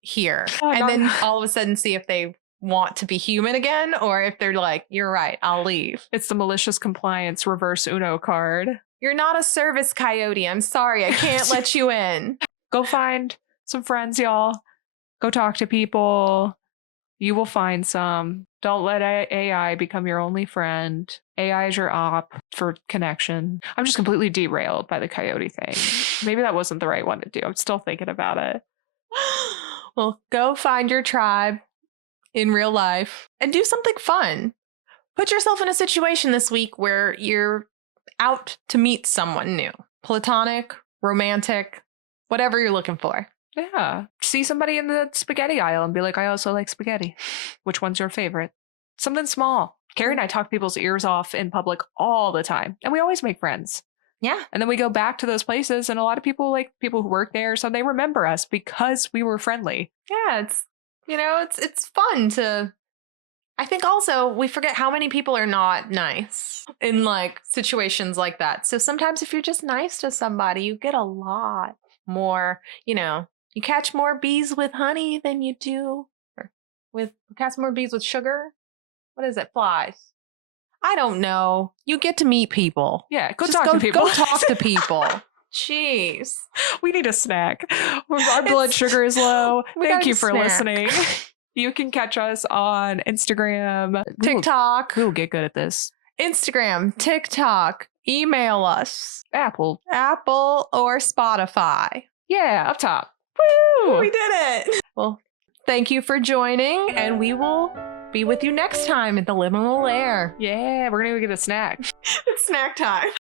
here. And then all of a sudden see if they want to be human again, or if they're like, you're right, I'll leave. It's the malicious compliance reverse Uno card. You're not a service coyote. I'm sorry, I can't let you in. Go find some friends, y'all. Go talk to people. You will find some. Don't let AI become your only friend. AI is your op for connection. I'm just completely derailed by the coyote thing. Maybe that wasn't the right one to do. I'm still thinking about it. Well, go find your tribe in real life and do something fun. Put yourself in a situation this week where you're out to meet someone new. Platonic, romantic, whatever you're looking for. Yeah. See somebody in the spaghetti aisle and be like, I also like spaghetti. Which one's your favorite? Something small. Kerry and I talk people's ears off in public all the time. And we always make friends. Yeah. And then we go back to those places, and a lot of people, like people who work there, so they remember us because we were friendly. Yeah, it's fun to. I think also we forget how many people are not nice in like situations like that. So sometimes if you're just nice to somebody, you get a lot more, you catch more bees with honey than you do catch more bees with sugar. What is it? Flies. I don't know. You get to meet people. Yeah, Just talk to people. Go talk to people. Jeez. We need a snack. Our blood sugar is low. Thank you for snack. listening. You can catch us on Instagram, TikTok. We'll get good at this. Instagram, TikTok. Email us. Apple or Spotify. Yeah, up top. Woo! We did it. Well, thank you for joining, and we will be with you next time at the Liminal Lair. Yeah, we're gonna go get a snack. It's snack time.